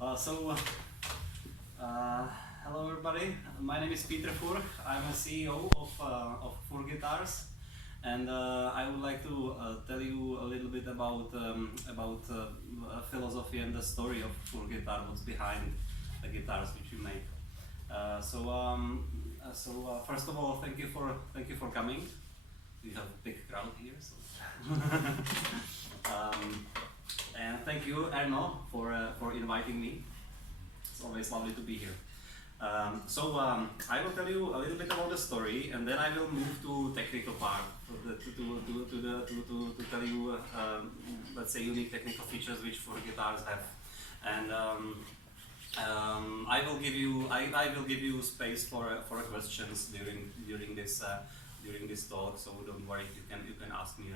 Hello everybody. My name is Petr Furch. I'm a CEO of Furch Guitars, and I would like to tell you a little bit about philosophy and the story of Furch Guitar, what's behind the guitars which we make. First of all, thank you for coming. We have a big crowd here, so. And thank you, Erno, for inviting me. It's always lovely to be here. I will tell you a little bit about the story, and then I will move to technical part to tell you, let's say, unique technical features which Furch Guitars have, and I will give you space for questions during this talk. So don't worry, you can ask me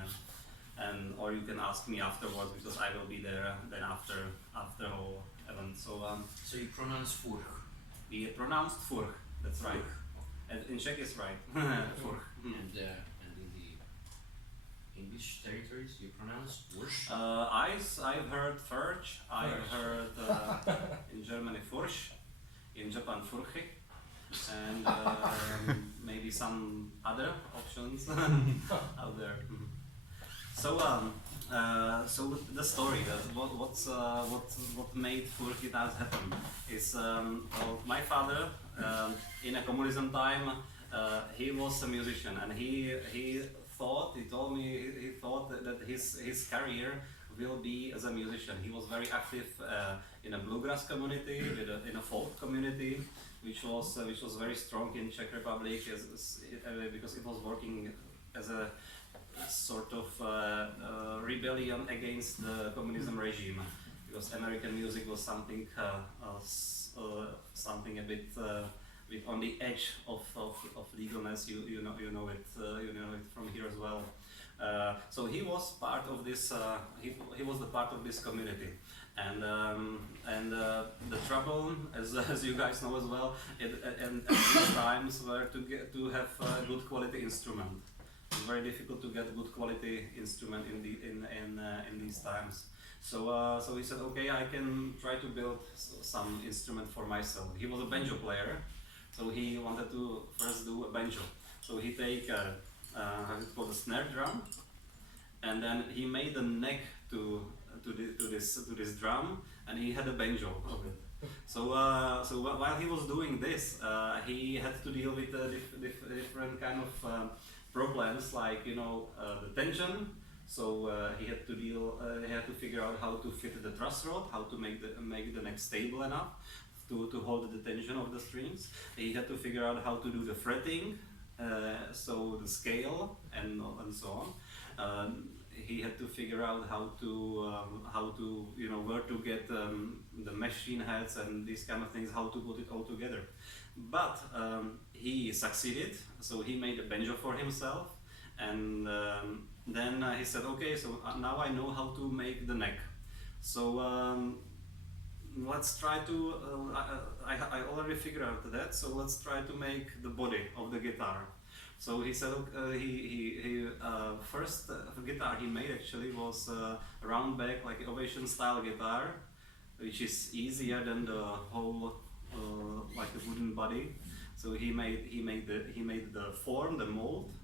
or you can ask me afterwards, because I will be there then after whole event. So you pronounce Furch. We pronounced Furch. That's right. And in Czech is right. Furch. And in the English territories you pronounce Furch. I've heard Furch. I've heard in Germany Furch, in Japan Furchi, and maybe some other options out there. So the story, what made Furch Guitars happen is my father in a communism time, he was a musician, and he thought that his career will be as a musician. He was very active in a bluegrass community, in a folk community, which was very strong in Czech Republic, because it was working as a sort of rebellion against the communism regime, because American music was something a bit on the edge of legalness. You know it from here as well. So he was part of this. He was the part of this community, and the trouble, as you guys know as well, and at these times were to have a good quality instrument. It's very difficult to get good quality instrument in these times. So he said, okay, I can try to build some instrument for myself. He was a banjo player, so he wanted to first do a banjo. So he take how is it called, a snare drum, and then he made a neck to this drum, and he had a banjo of it. So while he was doing this, he had to deal with different kind of problems, like the tension. So he had to figure out how to fit the truss rod, how to make the neck stable enough to hold the tension of the strings. He had to figure out how to do the fretting, so the scale and so on. He had to figure out how to where to get the machine heads and these kind of things, how to put it all together. But he succeeded, so he made a banjo for himself, and then he said, okay, so now I know how to make the neck. So let's try to, I already figured out that, so let's try to make the body of the guitar. So he said, first guitar he made actually was a round back, like ovation style guitar, which is easier than the whole like the wooden body. So he made the form, the mold,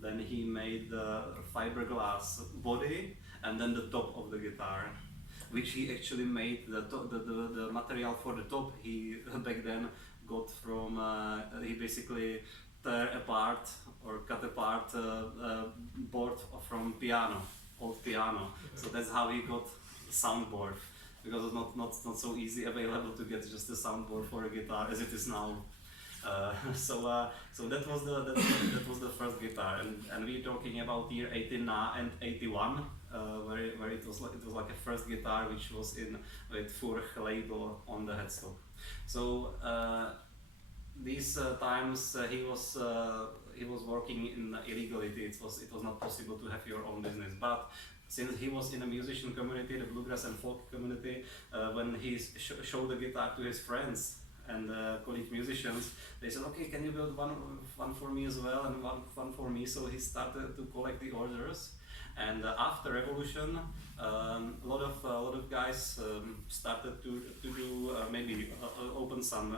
then he made the fiberglass body, and then the top of the guitar, which he actually made the material for the top. He back then got from he basically tear apart or cut apart board from old piano. So that's how he got soundboard, because it's not so easy available to get just a soundboard for a guitar as it is now. So that was the first guitar, and we're talking about year 1881, where it was like a first guitar which was with Furch label on the headstock. So these times he was working in illegality. It was not possible to have your own business, but since he was in a musician community, the bluegrass and folk community, when he showed the guitar to his friends and colleague musicians, they said, okay, can you build one for me as well, and one for me. So he started to collect the orders, And after revolution, a lot of guys started to do maybe open some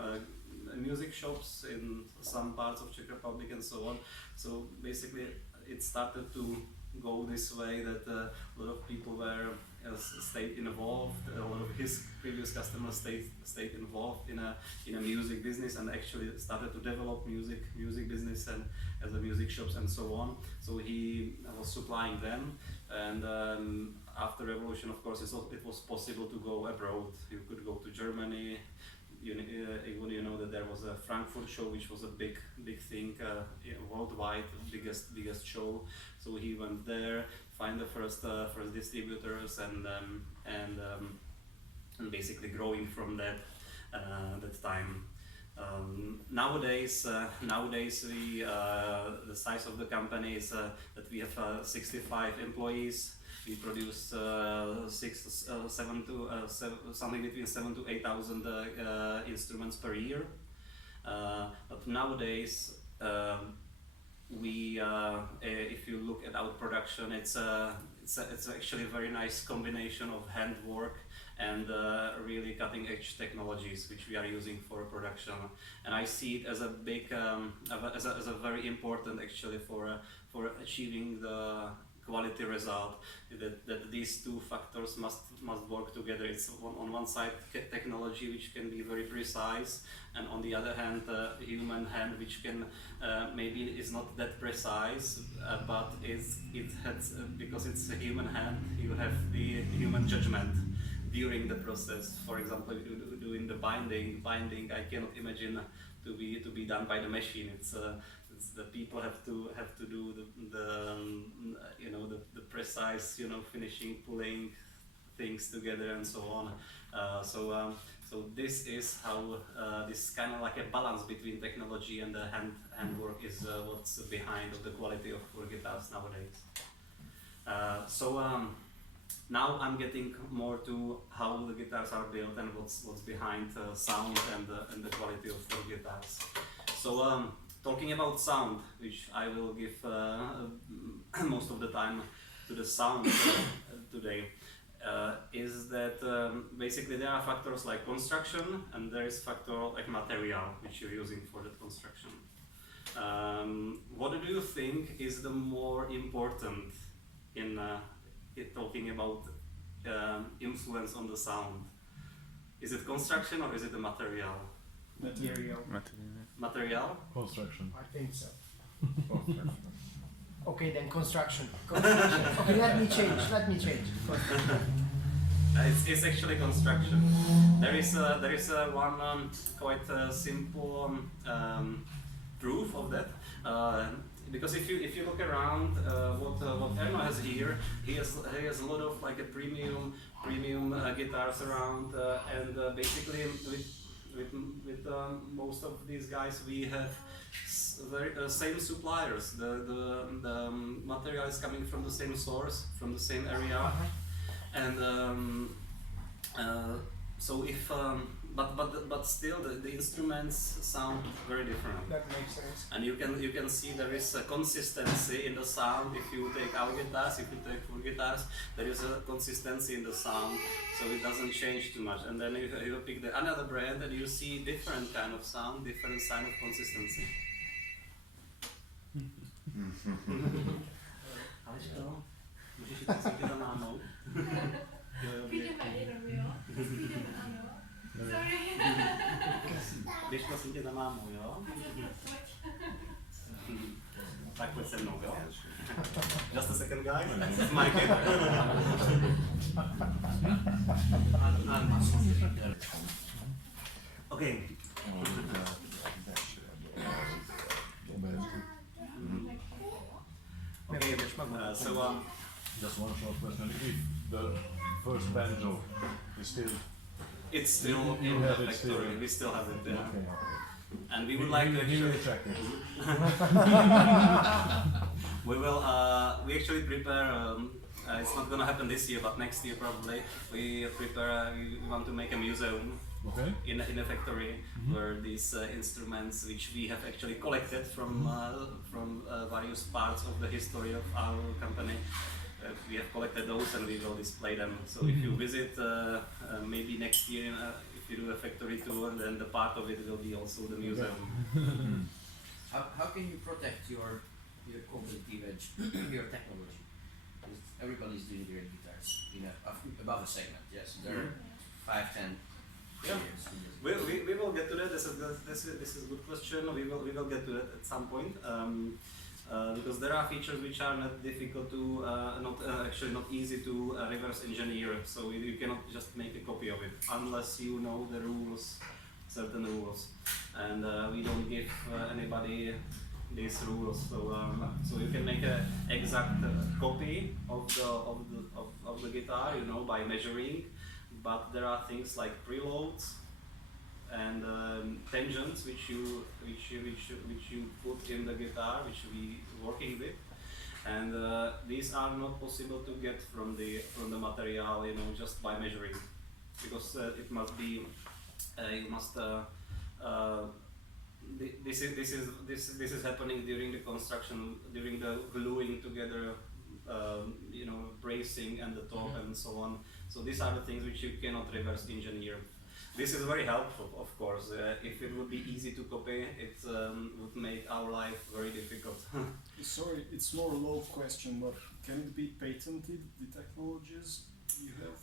music shops in some parts of Czech Republic and so on. So basically, it started to go this way that a lot of people were stayed involved. A lot of his previous customers stayed involved in a music business and actually started to develop music business and as a music shops and so on. So he was supplying them, and after revolution, of course, it was possible to go abroad. You could go to Germany. You know that there was a Frankfurt show, which was a big thing, worldwide, biggest show. So he went there, find the first distributors, and basically growing from that time. Nowadays we the size of the company is that we have 65 employees. We produce something between 7,000 to 8,000 instruments per year. But nowadays, if you look at our production, it's actually a very nice combination of handwork and really cutting-edge technologies which we are using for production. And I see it as a big, as a very important actually for achieving the quality result, that these two factors must work together. It's on one side technology, which can be very precise, and on the other hand human hand, which can maybe is not that precise, but it has, because it's a human hand, you have the human judgment during the process. For example, if you doing the binding, I cannot imagine to be done by the machine. It's the people have to do the precise, finishing, pulling things together and so on. So this is how this kind of like a balance between technology and the handwork is what's behind of the quality of Furch guitars nowadays. Now I'm getting more to how the guitars are built and what's behind sound and the quality of Furch guitars. So talking about sound, which I will give most of the time to the sound today, is that basically there are factors like construction, and there is factor like material which you're using for that construction. What do you think is the more important in talking about influence on the sound? Is it construction or is it the material? Material? Construction. I think so. Construction. Okay, then construction. Okay, let me change. It's actually construction. There is one quite simple proof of that. Because if you look around, what Erno has here, he has a lot of like a premium guitars around, and basically with most of these guys we have same suppliers. The material is coming from the same source, from the same area, and so if but still the instruments sound very different. That makes sense. And you can see there is a consistency in the sound. If you take our guitars, if you take Furch guitars, there is a consistency in the sound, so it doesn't change too much. And then you pick another brand and you see different kind of sound, different sign of consistency. Alečko, můžeš jít si za mámou? Běž prosím tě za mámou, jo? Tak pojď se mnou, jo? Just a second, guys. This is my kid. Okay. Okay, so just one short question. If the first banjo is still... It's still in the factory, we still have it there. Okay. And we would like to actually... we actually prepare, it's not gonna happen this year, but next year probably, we want to make a museum. Okay. In a factory where these instruments, which we have actually collected from various parts of the history of our company, we have collected those and we will display them. So if you visit maybe next year, if you do a factory tour, then the part of it will be also the museum. How can you protect your competitive edge, your technology? Because everybody's doing their guitars in above a segment. Yes, there are 5, 10 Yeah. years. We will get to that. This is a good question. We will get to that at some point. Because there are features which are not difficult to, actually not easy to reverse engineer. So you cannot just make a copy of it unless you know the rules, certain rules, and we don't give anybody these rules. So you can make an exact copy of the guitar, you know, by measuring, but there are things like preloads and tangents which you put in the guitar, which we working with, and these are not possible to get from the material, you know, just by measuring, because it must be you must this is happening during the construction, during the gluing together, you know, bracing and the top and so on. So these are the things which you cannot reverse engineer. This is very helpful, of course. If it would be easy to copy, it would make our life very difficult. Sorry, it's more a low question, but can it be patented, the technologies you have?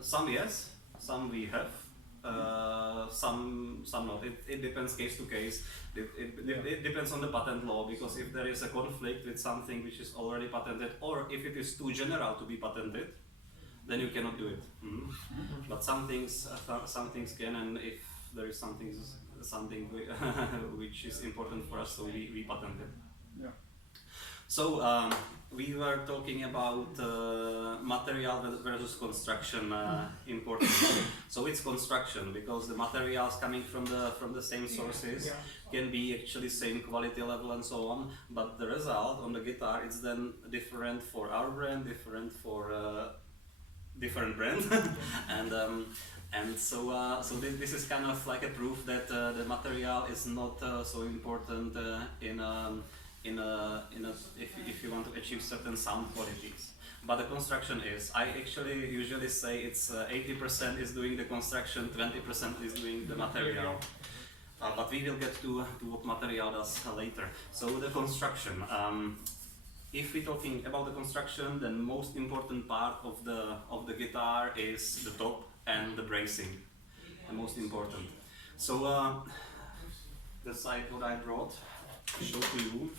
Some yes, some we have, some not. It depends case to case. It depends on the patent law, because if there is a conflict with something which is already patented, or if it is too general to be patented, then you cannot do it. But some things can, and if there is something which is important for us, so we patent it. Yeah. So we were talking about material versus construction importance. So it's construction, because the materials coming from the same sources can be actually same quality level and so on, but the result on the guitar is then different for our brand, different for different brand, and so this is kind of like a proof that the material is not so important if you want to achieve certain sound qualities. But the construction is. I actually usually say it's 80% is doing the construction, 20% is doing the material. But we will get to what material does later. So the construction. If we're talking about the construction, then most important part of the guitar is the top and the bracing, the most important. So the side what I brought to show to you.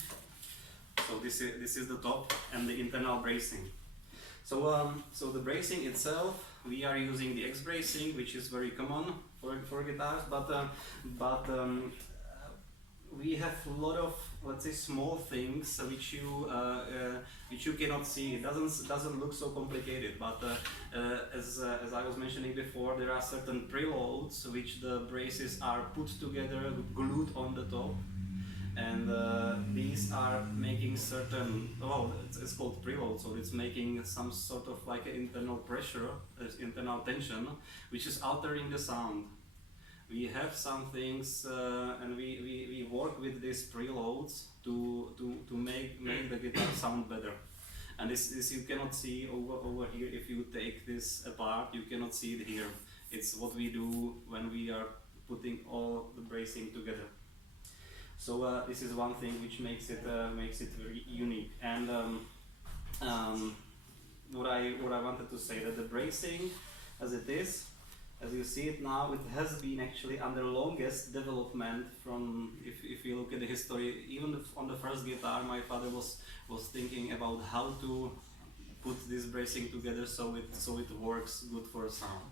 So this is the top and the internal bracing. So the bracing itself, we are using the X bracing, which is very common for guitars, but we have a lot of, let's say, small things which you cannot see. It doesn't look so complicated, but as I was mentioning before, there are certain preloads which the braces are put together, glued on the top, and these are making certain, it's called preload, so it's making some sort of like an internal pressure, internal tension, which is altering the sound. We have some things, and we work with these preloads to make the guitar sound better. And this you cannot see over here. If you take this apart, you cannot see it here. It's what we do when we are putting all the bracing together. So this is one thing which makes it very unique. And what I wanted to say, that the bracing, as it is, as you see it now, it has been actually under longest development from, if you look at the history, even on the first guitar, my father was thinking about how to put this bracing together so it works good for a sound.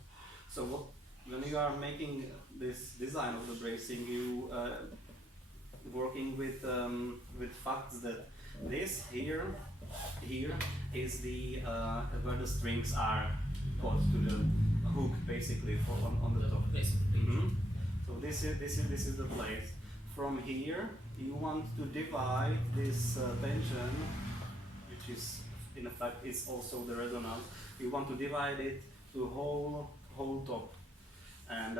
So when you are making this design of the bracing, you working with facts that this here is the where the strings are caught to the hook, basically, on the top. So this is the place. From here, you want to divide this tension, which is in fact is also the resonance. You want to divide it to whole top, and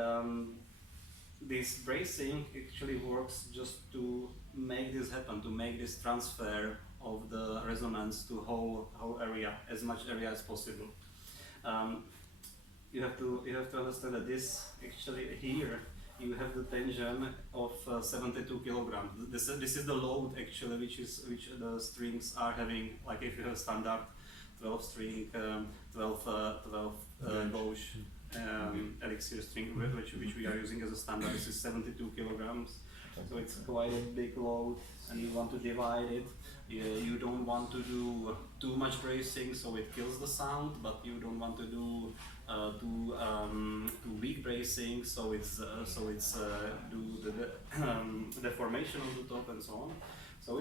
this bracing actually works just to make this happen, to make this transfer of the resonance to whole area, as much area as possible. You have to understand that this actually here you have the tension of 72 kilograms. This is the load actually which the strings are having. Like if you have standard 12 string, 12 gauge elixir string which we are using as a standard. This is 72 kilograms. So it's quite a big load, and you want to divide it. You don't want to do too much bracing, so it kills the sound, but you don't want to do too weak bracing, so it's do the deformation of the top and so on. So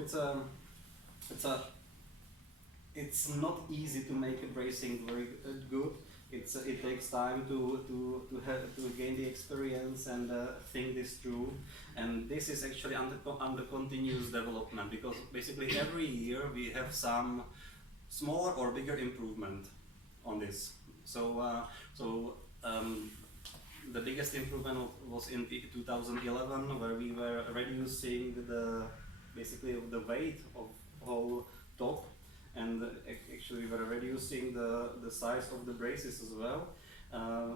it's not easy to make a bracing very good. It takes time to gain the experience and think this through, and this is actually under continuous development, because basically every year we have some smaller or bigger improvement on this. So the biggest improvement was in 2011, where we were reducing basically the weight of whole top. And actually we were reducing the size of the braces as well,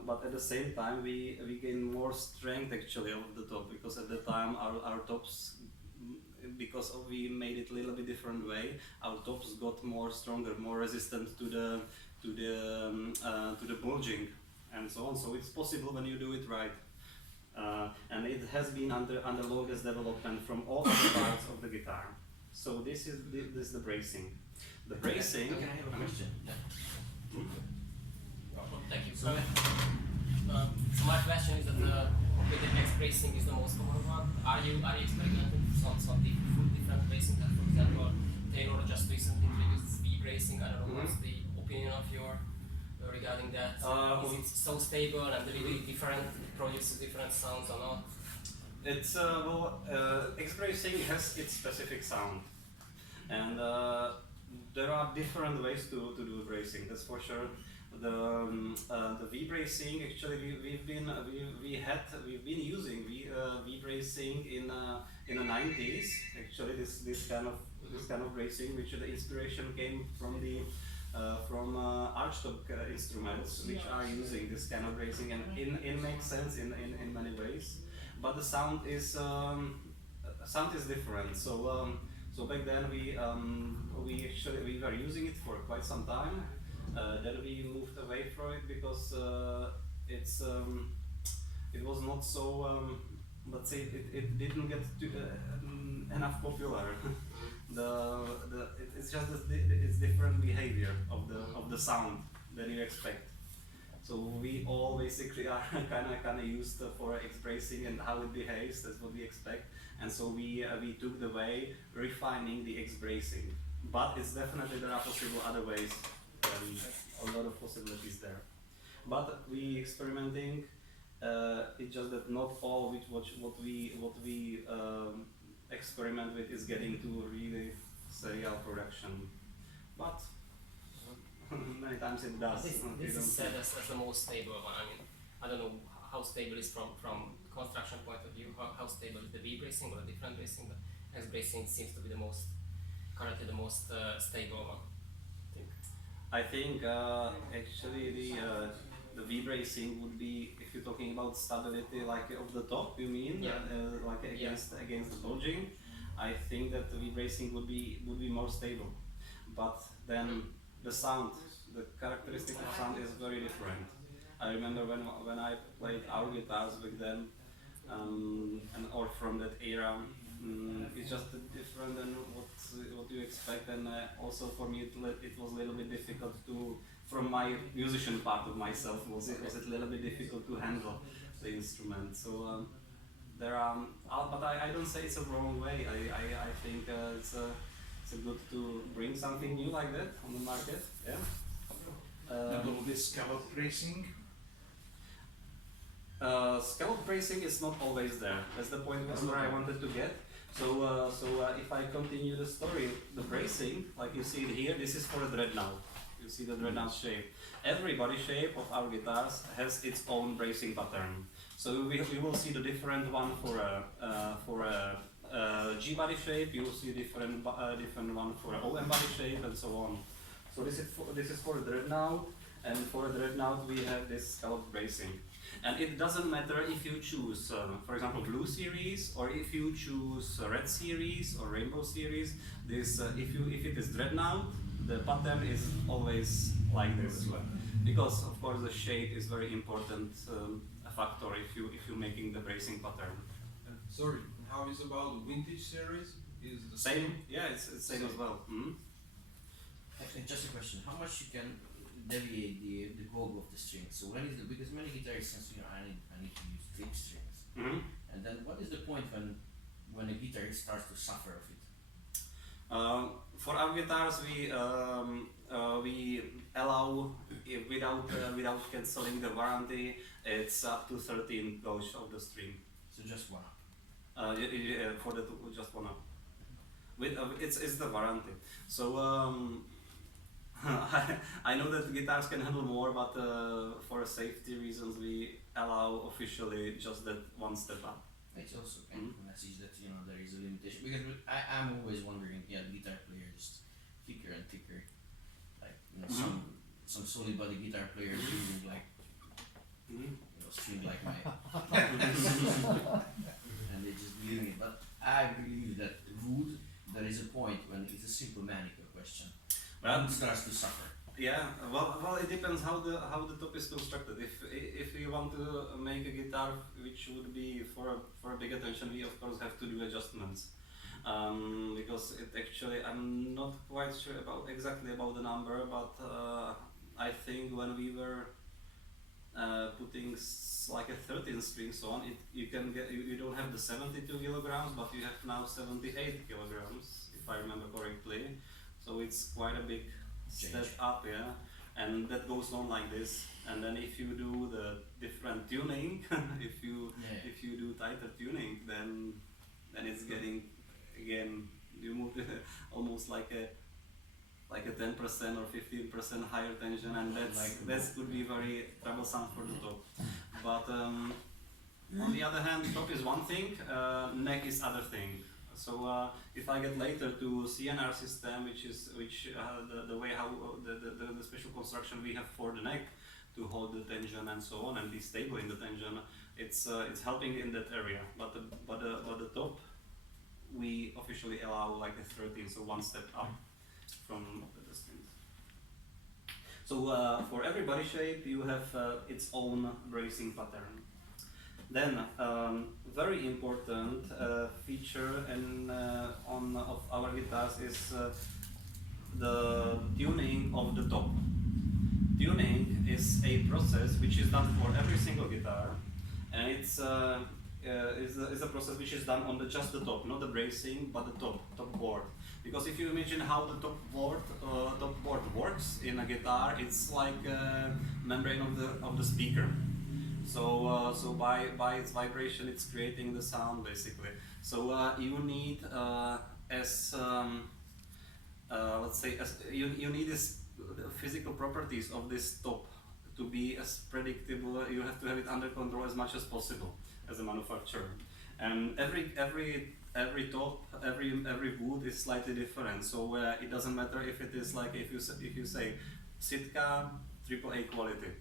but at the same time we gained more strength actually of the top, because at the time our tops, because we made it a little bit different way, our tops got more stronger, more resistant to the bulging and so on. So it's possible when you do it right, and it has been under longest development from all other parts of the guitar. So this is the bracing. The bracing. Can I have a question? Thank you. So my question is that with the X bracing is the most common one. Are you experimenting with some different bracing? Like for example, Taylor just recently introduced V bracing. I don't know what's the opinion of your regarding that. Is it so stable and really different? It produces different sounds or not? It's X bracing has its specific sound, and there are different ways to do bracing. That's for sure. The V bracing actually we've been using V bracing in the 90s. Actually, this kind of bracing, which the inspiration came from the archtop instruments, which are using this kind of bracing, and it makes sense in many ways. But the sound is different. So back then we were using it for quite some time. Then we moved away from it because it was not so, let's say it didn't get enough popular. It's just it's different behavior of the sound than you expect. So we all basically are kind of used for X bracing and how it behaves. That's what we expect. And so we took the way refining the X bracing. But it's definitely there are possible other ways. A lot of possibilities there. But we experimenting. It's just that not all what we experiment with is getting to really serial production. But many times it does. This is said as the most stable one. I mean, I don't know how stable it is from construction point of view. How stable is the V bracing or a different bracing? But X bracing seems to be currently the most stable one. I think actually the V bracing would be, if you're talking about stability, like of the top, you mean, yeah. like against the bulging. I think that the V bracing would be more stable, but then the sound, the characteristic of sound is very different. I remember when I played our guitars back then, or from that era, it's just different than what you expect, and also for me it was a little bit difficult to, from my musician part of myself, was it a little bit difficult to handle the instrument. So there are, but I don't say it's a wrong way. I think it's good to bring something new like that on the market. Yeah. And all this scallop bracing? Scallop bracing is not always there. That's the point where I wanted to get. So if I continue the story, the bracing, like you see it here, this is for a dreadnought. You see the dreadnought shape. Every body shape of our guitars has its own bracing pattern. So we will see the different one for a G body shape, you see different different one for O M body shape and so on. So this is for a dreadnought, and for a dreadnought we have this scallop bracing. And it doesn't matter if you choose, for example, blue series, or if you choose red series or rainbow series. This, if it is dreadnought, the pattern is always like this, because of course the shape is very important factor if you're making the bracing pattern. Sorry, how is about the vintage series? Is the Same, yeah, it's same as well. Mm-hmm. Actually, just a question: how much you can deviate the bow of the strings? So when is the, because many guitarists say, you know, I need to use big strings, Mm-hmm. and then what is the point when a guitarist starts to suffer of it? For our guitars, we allow, without cancelling the warranty, it's up to 13 gauge of the string. So just one up. For the just one up. With it's the warranty. So I know that guitars can handle more, but for safety reasons, we allow officially just that one step up. It's also kind of a message that, you know, there is a limitation, because I'm always wondering, yeah, the guitar player just thicker and thicker, like, you know, some solid body guitar players using like, you know, string like my and they just doing it. But I believe that wood, there is a point when it's a simple manicure question. Well, Wood starts to suffer. yeah, well, it depends how the top is constructed. If you want to make a guitar which would be for a big attention, we of course have to do adjustments. Because it actually, I'm not quite sure exactly about the number, but I think when we were putting like a 13 strings on, you can get, you don't have the 72 kilograms, but you have now 78 kilograms, if I remember correctly. So it's quite a big step up, yeah. And that goes on like this. And then if you do the different tuning, if you do tighter tuning, then it's getting, again, you move almost like a 10% or 15% higher tension, and that could be very troublesome for the top. But on the other hand, top is one thing, neck is other thing. So if I get later to CNR system, which the way how the special construction we have for the neck to hold the tension and so on and be stable in the tension, it's helping in that area. But the top, we officially allow like a 13, so one step up from the strings. So for every body shape, you have its own bracing pattern. Then very important feature of our guitars is the tuning of the top. Tuning is a process which is done for every single guitar, and it's is a process which is done on just the top, not the bracing, but the top board. Because if you imagine how the top board works in a guitar, it's like a membrane of the speaker. So by its vibration, it's creating the sound basically. So you need you need this physical properties of this top to be as predictable. You have to have it under control as much as possible as a manufacturer. And every top, every wood is slightly different. So it doesn't matter if it is like if you say Sitka AAA quality.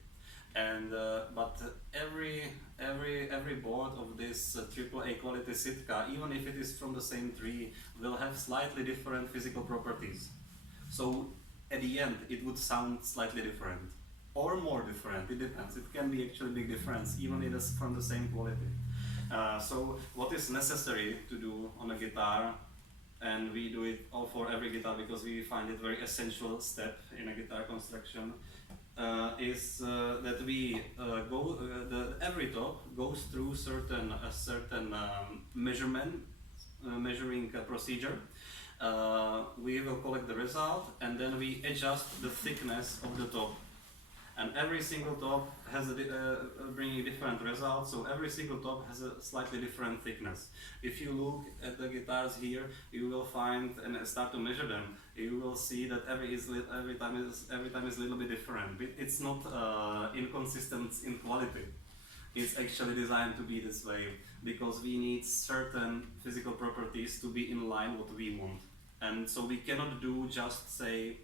And but every board of this AAA quality Sitka, even if it is from the same tree, will have slightly different physical properties. So at the end, it would sound slightly different, or more different. It depends. It can be actually big difference, even if it is from the same quality. So what is necessary to do on a guitar, and we do it all for every guitar because we find it very essential step in a guitar construction. Is that we every top goes through a certain measuring procedure. We will collect the result, and then we adjust the thickness of the top. And every single top has bringing different results. So every single top has a slightly different thickness. If you look at the guitars here, you will find and start to measure them. You will see that every time is a little bit different. It's not inconsistent in quality. it's actually designed to be this way because we need certain physical properties to be in line what we want, and so we cannot do just say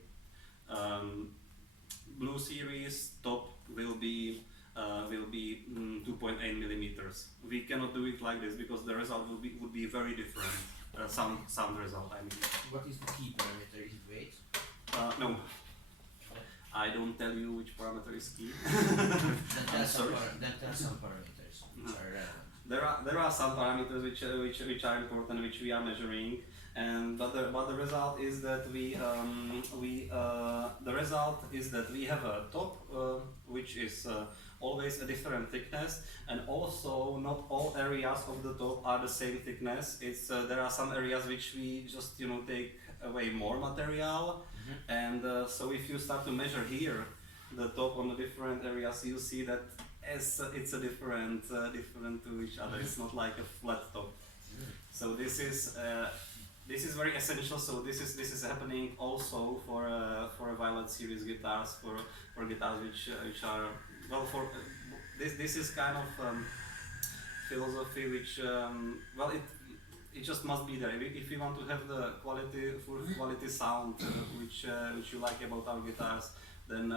blue series top will be 2.8 millimeters. We cannot do it like this because the result would be very different. Sound result, I mean. What is the key parameter? Is it weight? No, I don't tell you which parameter is key. Then tell I'm some sorry. then tell some parameters which are relevant. There are some parameters which are important, which we are measuring, and but the result is that we have a top which is always a different thickness, and also not all areas of the top are the same thickness. It's there are some areas which we just take away more material, and so if you start to measure here the top on the different areas, you see that as it's a different to each other. It's not like a flat top. So this is very essential. So this is happening also for a violet series guitars, for guitars which are well for this is kind of philosophy which it just must be there. If you want to have the full quality sound which you like about our guitars, then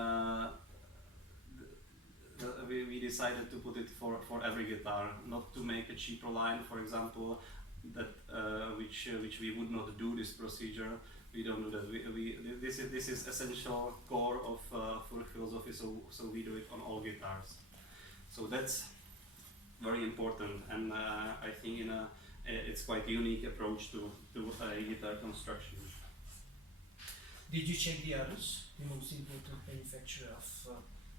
we decided to put it for every guitar, not to make a cheaper line, for example, that which we would not do this procedure. We don't do that. This is essential core of Furch philosophy. So we do it on all guitars. So that's very important, and I think it's quite unique approach to guitar construction. Did you check the others? The most important manufacturer of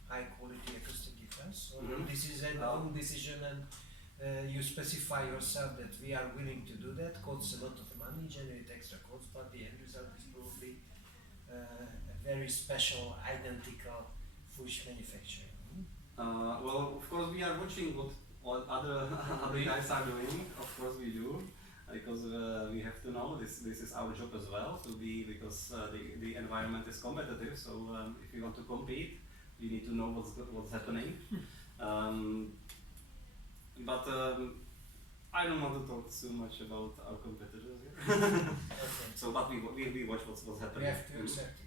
high quality acoustic guitars? Or this is an own decision, and you specify yourself that we are willing to do that, costs a lot of money, generate extra costs, but the end result is probably a very special, identical Furch manufacturer. Well, of course we are watching what other guys are doing. Of course we do, because we have to know this is our job as well to be, because the environment is competitive. So if you want to compete, you need to know what's happening. But I don't want to talk too much about our competitors here. Okay. So, but we watch what's We happening. have to accept it.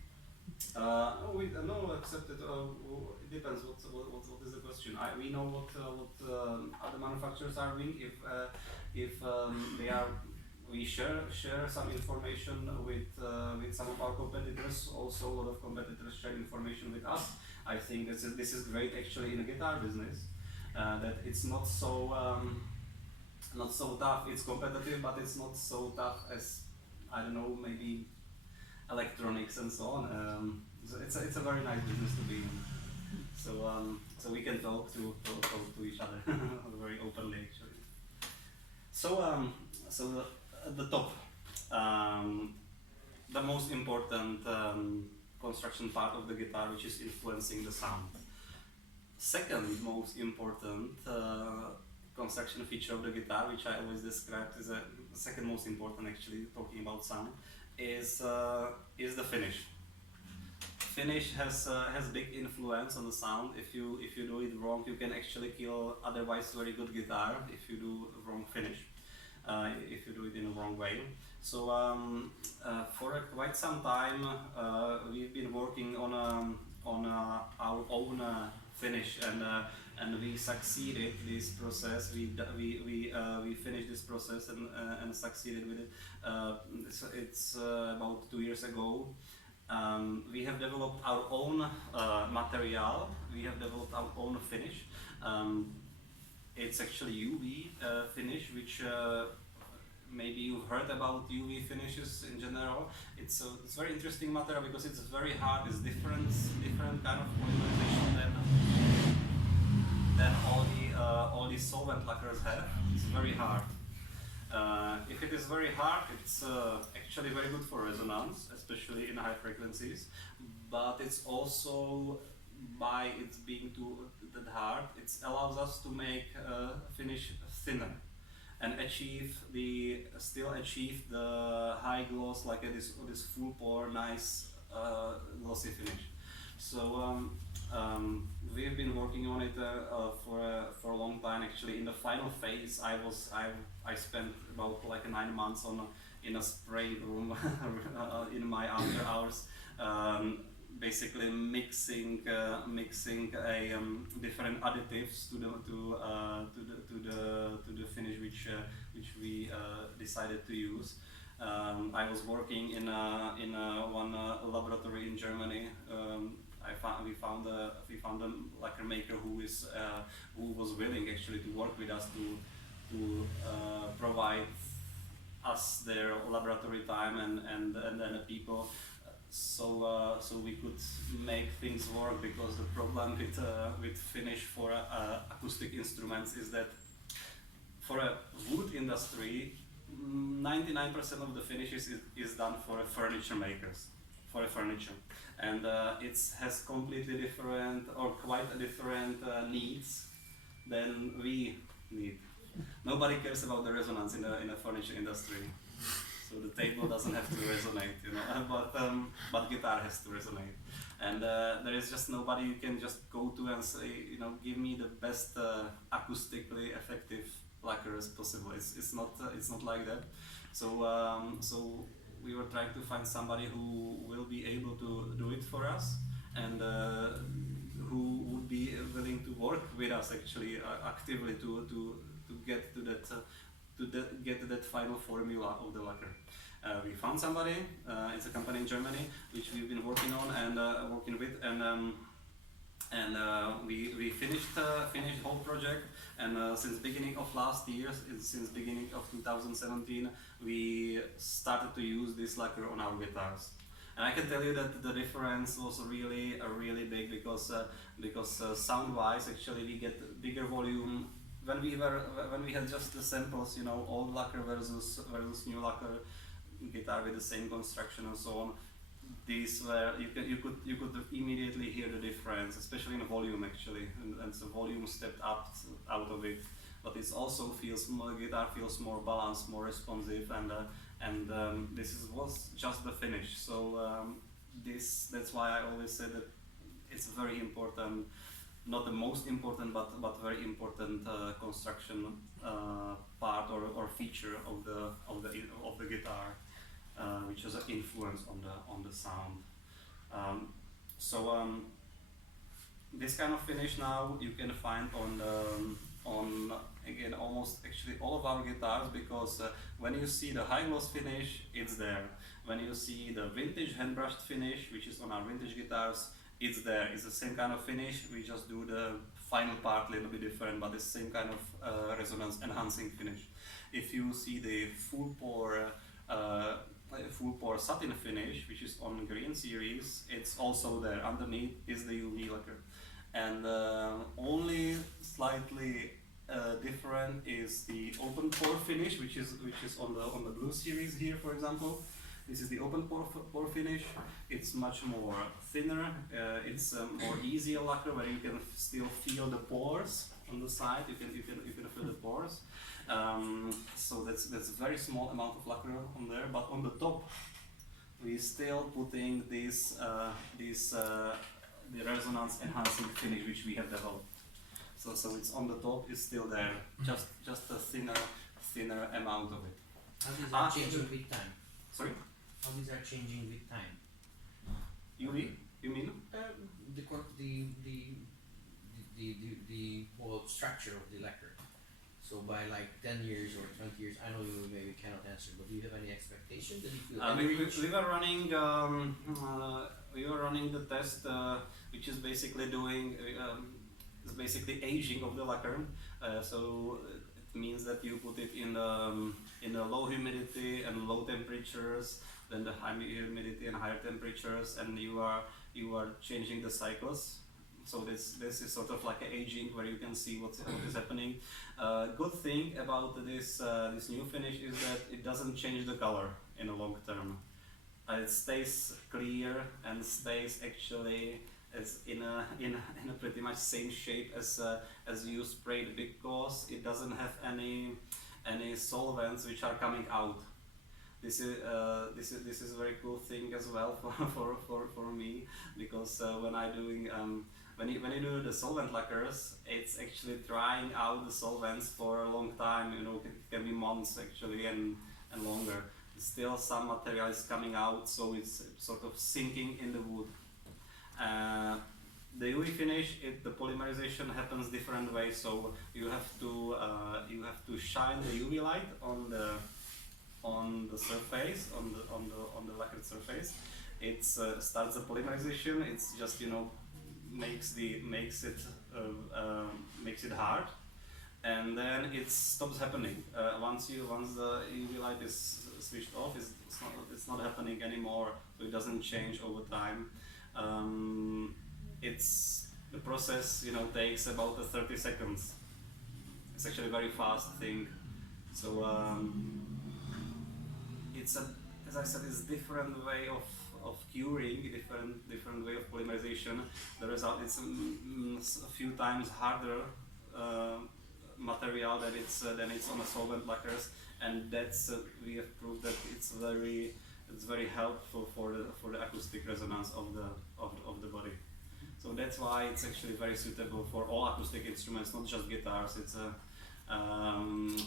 No, we no accept it. It depends. What is the question? We know what other manufacturers are doing. If they are, we share some information with some of our competitors. Also, a lot of competitors share information with us. I think this is great actually in the guitar business. That it's not so tough. It's competitive, but it's not so tough as, I don't know, maybe electronics and so on. It's a very nice business to be in. So we can talk to each other very openly actually. So the top, the most important construction part of the guitar, which is influencing the sound. Second most important construction feature of the guitar, which I always described as the second most important actually, talking about sound, is the finish. Finish has big influence on the sound. If you do it wrong, you can actually kill otherwise very good guitar if you do wrong finish. If you do it in the wrong way. So for quite some time we've been working on our own finish, and we succeeded this process. We finished this process and succeeded with it. It's about 2 years ago. We have developed our own material. We have developed our own finish. It's actually UV finish, which maybe you've heard about UV finishes in general. It's very interesting material because it's very hard. It's different kind of polymerization than all the solvent lacquers have. It's very hard. If it is very hard, it's actually very good for resonance, especially in high frequencies. But it's also, by its being that hard, it allows us to make finish thinner and still achieve the high gloss, like this full pore, nice glossy finish. So we've been working working on it for a long time. Actually, in the final phase, I spent about like 9 months in a spraying room in my after hours, basically mixing different additives to the finish which we decided to use. I was working in one laboratory in Germany. We found a lacquer maker who was willing actually to work with us to provide us their laboratory time and the people, so we could make things work, because the problem with finish for acoustic instruments is that for a wood industry, 99% of the finishes is done for furniture makers, for a furniture, and it has completely different or quite a different needs than we need. Nobody cares about the resonance in the furniture industry, so the table doesn't have to resonate, you know, but guitar has to resonate, and there is just nobody you can just go to and say, you know, give me the best acoustically effective lacquer as possible. It's not like that. So we were trying to find somebody who will be able to do it for us, and who would be willing to work with us actually actively to get to that final formula of the lacquer. We found somebody. It's a company in Germany which we've been working on and working with, and we finished the whole project. And since beginning of last year, since beginning of 2017, we started to use this lacquer on our guitars. And I can tell you that the difference was really big, because sound-wise, actually, we get bigger volume when we had just the samples, you know, old lacquer versus new lacquer guitar with the same construction and so on. These were you could immediately hear the difference, especially in the volume actually, and the volume stepped up out of it. But it also guitar feels more balanced, more responsive, and was just the finish. So that's why I always say that it's very important, not the most important, but very important construction part or feature of the guitar, which has an influence on the sound. This kind of finish now you can find on again almost actually all of our guitars, because when you see the high gloss finish, it's there. When you see the vintage hand brushed finish, which is on our vintage guitars, it's there. It's the same kind of finish. We just do the final part a little bit different, but it's the same kind of resonance enhancing finish. If you see the full pour satin finish, which is on green series, it's also there. Underneath is the UV lacquer, and only slightly different is the open pore finish, which is on the blue series here, for example. This is the open pore finish. It's much more thinner. It's more easier lacquer, where you can still feel the pores on the side. You can feel the pores. So that's a very small amount of lacquer on there. But on the top, we still putting the resonance enhancing finish which we have developed. So it's on the top. It's still there. Just a thinner amount of it. How these are changing with time? Sorry. How these are changing with time? UV? You mean? The whole structure of the lacquer. So by like 10 years or 20 years, I know you maybe cannot answer, but do you have any expectation that you feel? We were running the test, which is basically doing is basically aging of the lacquer. So it means that you put it in the low humidity and low temperatures, then the high humidity and higher temperatures, and you are changing the cycles. So this is sort of like an aging, where you can see what is happening. Good thing about this new finish is that it doesn't change the color in the long term. It stays clear and stays actually as in a pretty much same shape as you sprayed, because it doesn't have any solvents which are coming out. This is a very cool thing as well for me, because when when you do the solvent lacquers, it's actually drying out the solvents for a long time. You know, it can be months actually and longer. Still, some material is coming out, so it's sort of sinking in the wood. The UV finish, the polymerization happens different ways. So you have to shine the UV light on the surface, on the lacquered surface. It starts the polymerization. It's just, you know, makes it hard, and then it stops happening. Once the UV light is switched off, it's not happening anymore. So it doesn't change over time. The process, you know, takes about 30 seconds. It's actually a very fast thing. So as I said, it's different way of curing, different way of polymerization. The result is a few times harder material than it's on a solvent lacquers, and that's we have proved that it's very helpful for the acoustic resonance of the body. So that's why it's actually very suitable for all acoustic instruments, not just guitars. It's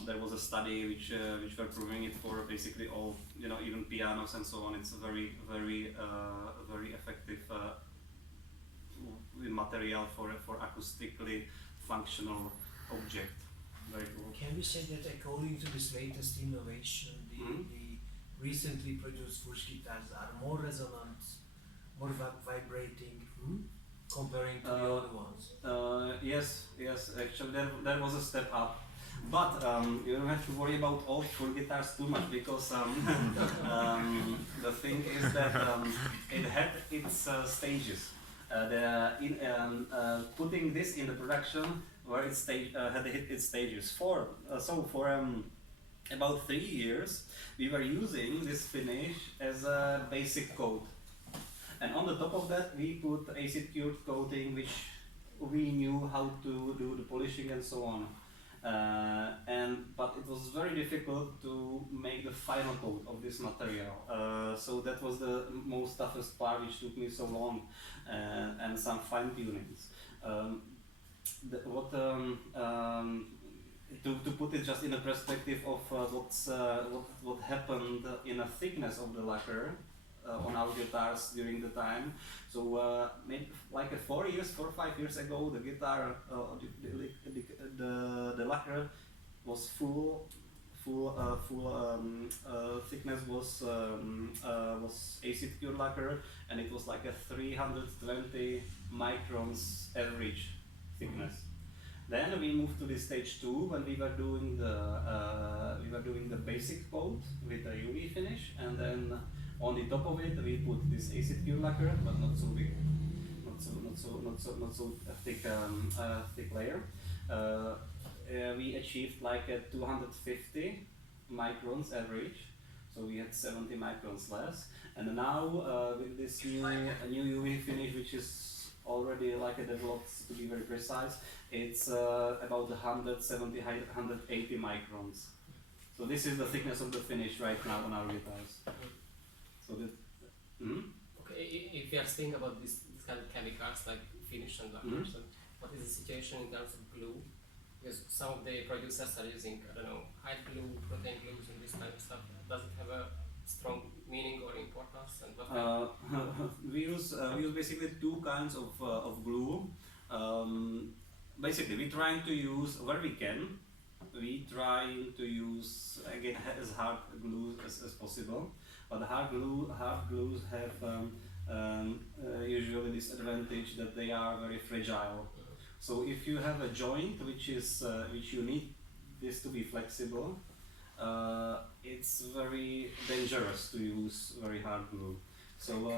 there was a study which were proving it for basically all, you know, even pianos and so on. It's a very effective material for acoustically functional object. Very cool. Can we say that according to this latest innovation, the recently produced Furch guitars are more resonant, more vibrating, comparing to the other ones? Yes. Actually, there was a step up. But you don't have to worry about all Furch guitars too much, because the thing is that it had its stages. Putting this in the production where it had hit its stages. For about 3 years, we were using this finish as a basic coat, and on the top of that we put acid cured coating, which we knew how to do the polishing and so on. But it was very difficult to make the final coat of this material. So that was the most toughest part, which took me so long, and some fine tunings. To put it just in a perspective of what happened in a thickness of the lacquer on our guitars during the time. So maybe like 4 or 5 years ago, the guitar, the lacquer was full thickness was acid cured lacquer, and it was like a 320 microns average thickness. Then we moved to the stage 2 when we were doing the basic coat with a UV finish, and then on the top of it we put this acid cured lacquer, but not so big, not so thick layer. We achieved like a 250 microns average, so we had 70 microns less. And now with this new UV finish, which is already like developed to be very precise, it's about 170, 180 microns. So this is the thickness of the finish right now on our guitars. So that. Okay, if you are speaking about this kind of chemicals like finish and lacquers, so what is the situation in terms of glue? Because some of the producers are using, I don't know, hide glue, protein glues, and this kind of stuff. Does it have a strong meaning or importance? And what we use basically two kinds of glue. Basically, we're trying to use where we can. We try to use again as hard glue as possible. But hard glues have usually this advantage that they are very fragile. So if you have a joint which you need this to be flexible, it's very dangerous to use very hard glue. So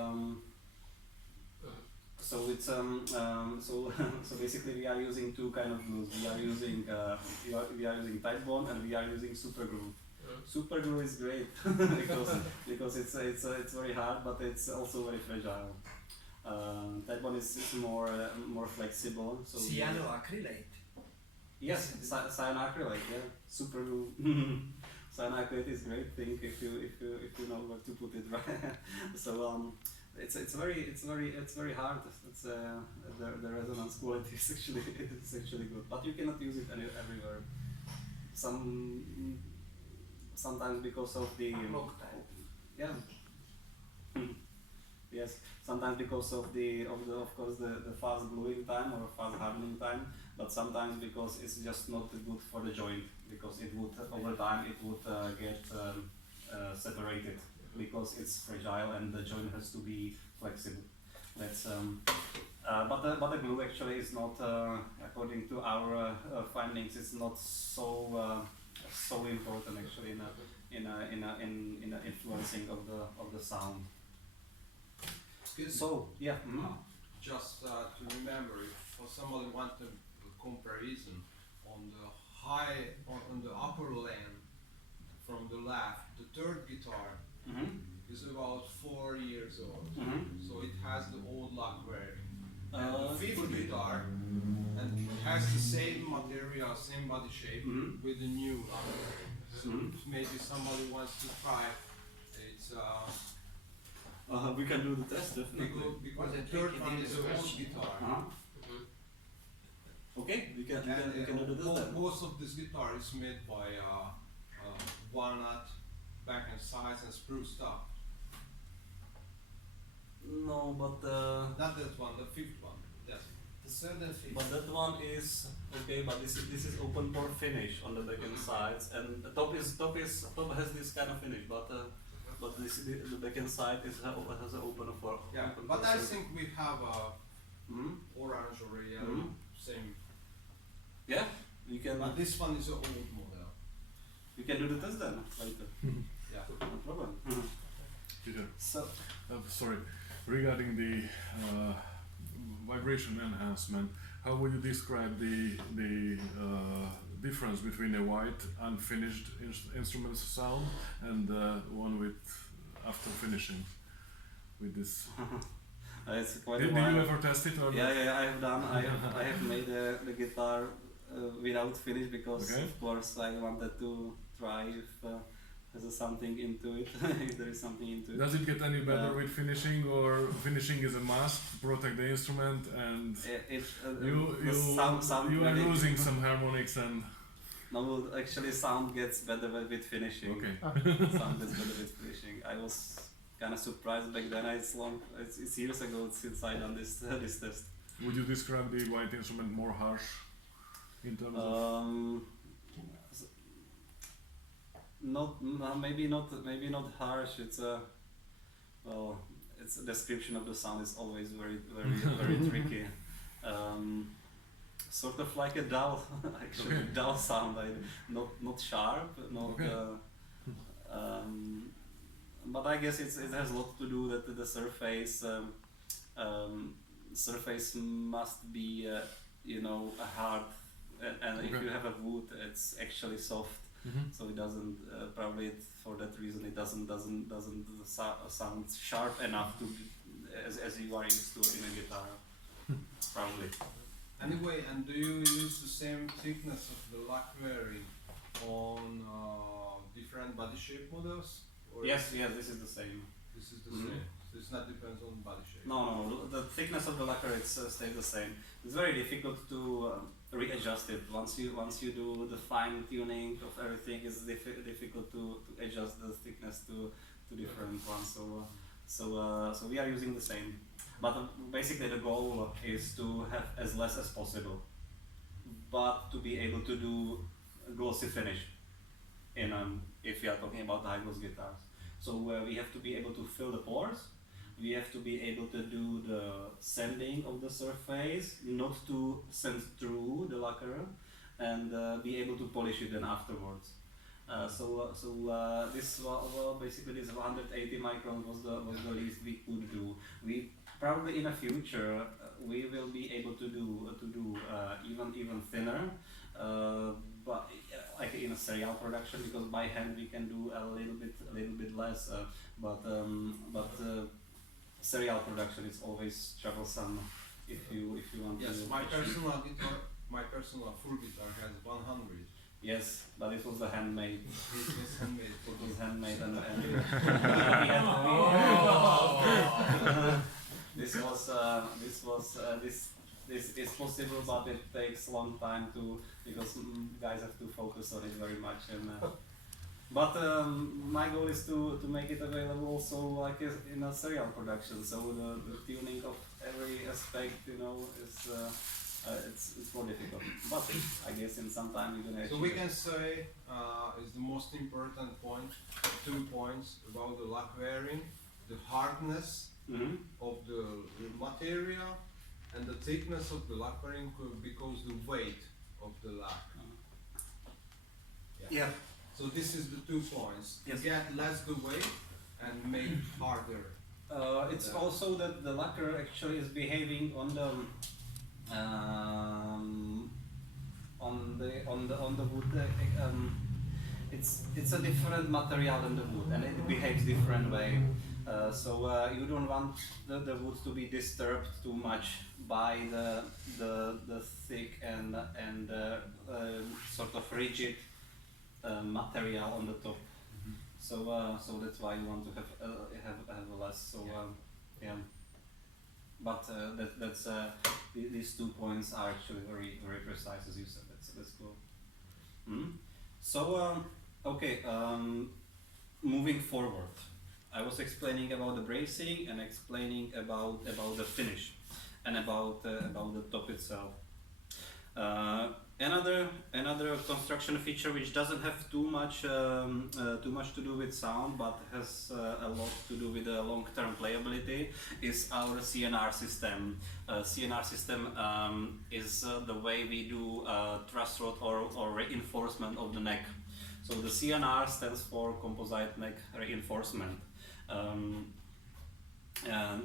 it's so basically we are using two kind of glues. We are using tight bond, and we are using super glue. Super glue is great because it's very hard, but it's also very fragile. That one is more flexible. So cyanoacrylate. Yes, cyanoacrylate. Yeah, super glue. Cyanoacrylate is great thing if you know where to put it, right? So it's very hard. It's the resonance quality is actually good, but you cannot use it everywhere. Sometimes because of the yeah. Yes, sometimes because of of course the fast gluing time or fast hardening time, but sometimes because it's just not good for the joint, because it would over time it would get separated because it's fragile and the joint has to be flexible. That's but the glue actually is not according to our findings, it's not so important actually in influencing of the sound. Excuse me. So yeah. Just to remember, if for somebody want a comparison on the on the upper land from the left, the third guitar is about 4 years old, so it has the old lacquer. And the fifth guitar, and it has the same material, same body shape with the new lacquer. So maybe somebody wants to try. It's We can do the test definitely. because the third one is an old guitar. Okay, we can do the test then. Most of this guitar is made by walnut, back and sides, and spruced up. No, but Not that one, the fifth one. Yes. The third and fifth. but that one is okay. But this is open pore finish on the back and sides, and the top has this kind of finish, but the back and side has an open pore. Yeah, open but pore I surface. think we have a orange or a yellow, same. Yeah, you can But this one is an old model. you can do the test then later. Yeah. No problem. Peter, So sorry, regarding the vibration enhancement, how would you describe the difference between a white unfinished instrument sound and one with after finishing with this? it's quite Did a while. you ever test it or Yeah, not? I have done. I have made the guitar without finish because Okay. of course I wanted to try if there's something into it. If there is something into it. Does it get any better with finishing, or finishing is a must to protect the instrument and The sound you are really- losing some harmonics and No, actually sound gets better with finishing. okay. Sound gets better with finishing. I was kind of surprised back then. It's years ago since I done this test. Would you describe the white instrument more harsh in terms of? Maybe not harsh. It's it's a description of the sound is always very tricky. Sort of like a dull, actually Okay. dull sound. Not sharp, not. Okay. But I guess it has a lot to do that the surface must be hard, and if Okay. you have a wood, it's actually soft. So it doesn't probably for that reason it doesn't sound sharp enough to be, as you are used to in a guitar. Probably. Anyway, and do you use the same thickness of the lacquering on different body shape models? Or Yes, this is the same. This is the Mhm. same. So it's not depends on body shape. No, the thickness of the lacquer stays the same. It's very difficult to readjust it. Once you do the fine tuning of everything, it's difficult to adjust the thickness to different ones. So we are using the same. But basically the goal is to have as less as possible, but to be able to do glossy finish. If you are talking about high gloss guitars, so we have to be able to fill the pores. We have to be able to do the sanding of the surface, not to sand through the lacquer, and be able to polish it then afterwards. This basically this 180 microns was the least we could do. We probably in the future we will be able to do even thinner, but like in a serial production, because by hand we can do a little bit less. But serial production is always troublesome if you want Yes, to. my personal full guitar has 100. Yes, but it was the handmade. It was handmade. It was handmade and this is possible, but it takes long time because guys have to focus on it very much. And but my goal is to make it available also like in a serial production. So the tuning of every aspect, you know, is it's more difficult. But I guess in some time you're gonna. So we can say is the most important point, 2 points about the lac wearing, the hardness of the material and the thickness of the lac wearing because the weight of the lac. Yeah. So this is the 2 points. Yes. Get less the weight and make harder. It's also that the lacquer actually is behaving on the wood. It's a different material than the wood, and it behaves different way. So you don't want the wood to be disturbed too much by the thick and sort of rigid material on the top. So that's why you want to have less. So yeah. But that's these 2 points are actually very precise, as you said. That's cool. So okay, moving forward, I was explaining about the bracing and explaining about the finish and about the top itself. Another construction feature which doesn't have too much to do with sound, but has a lot to do with the long-term playability, is our CNR system. CNR system is the way we do truss rod or reinforcement of the neck. So the CNR stands for composite neck reinforcement. And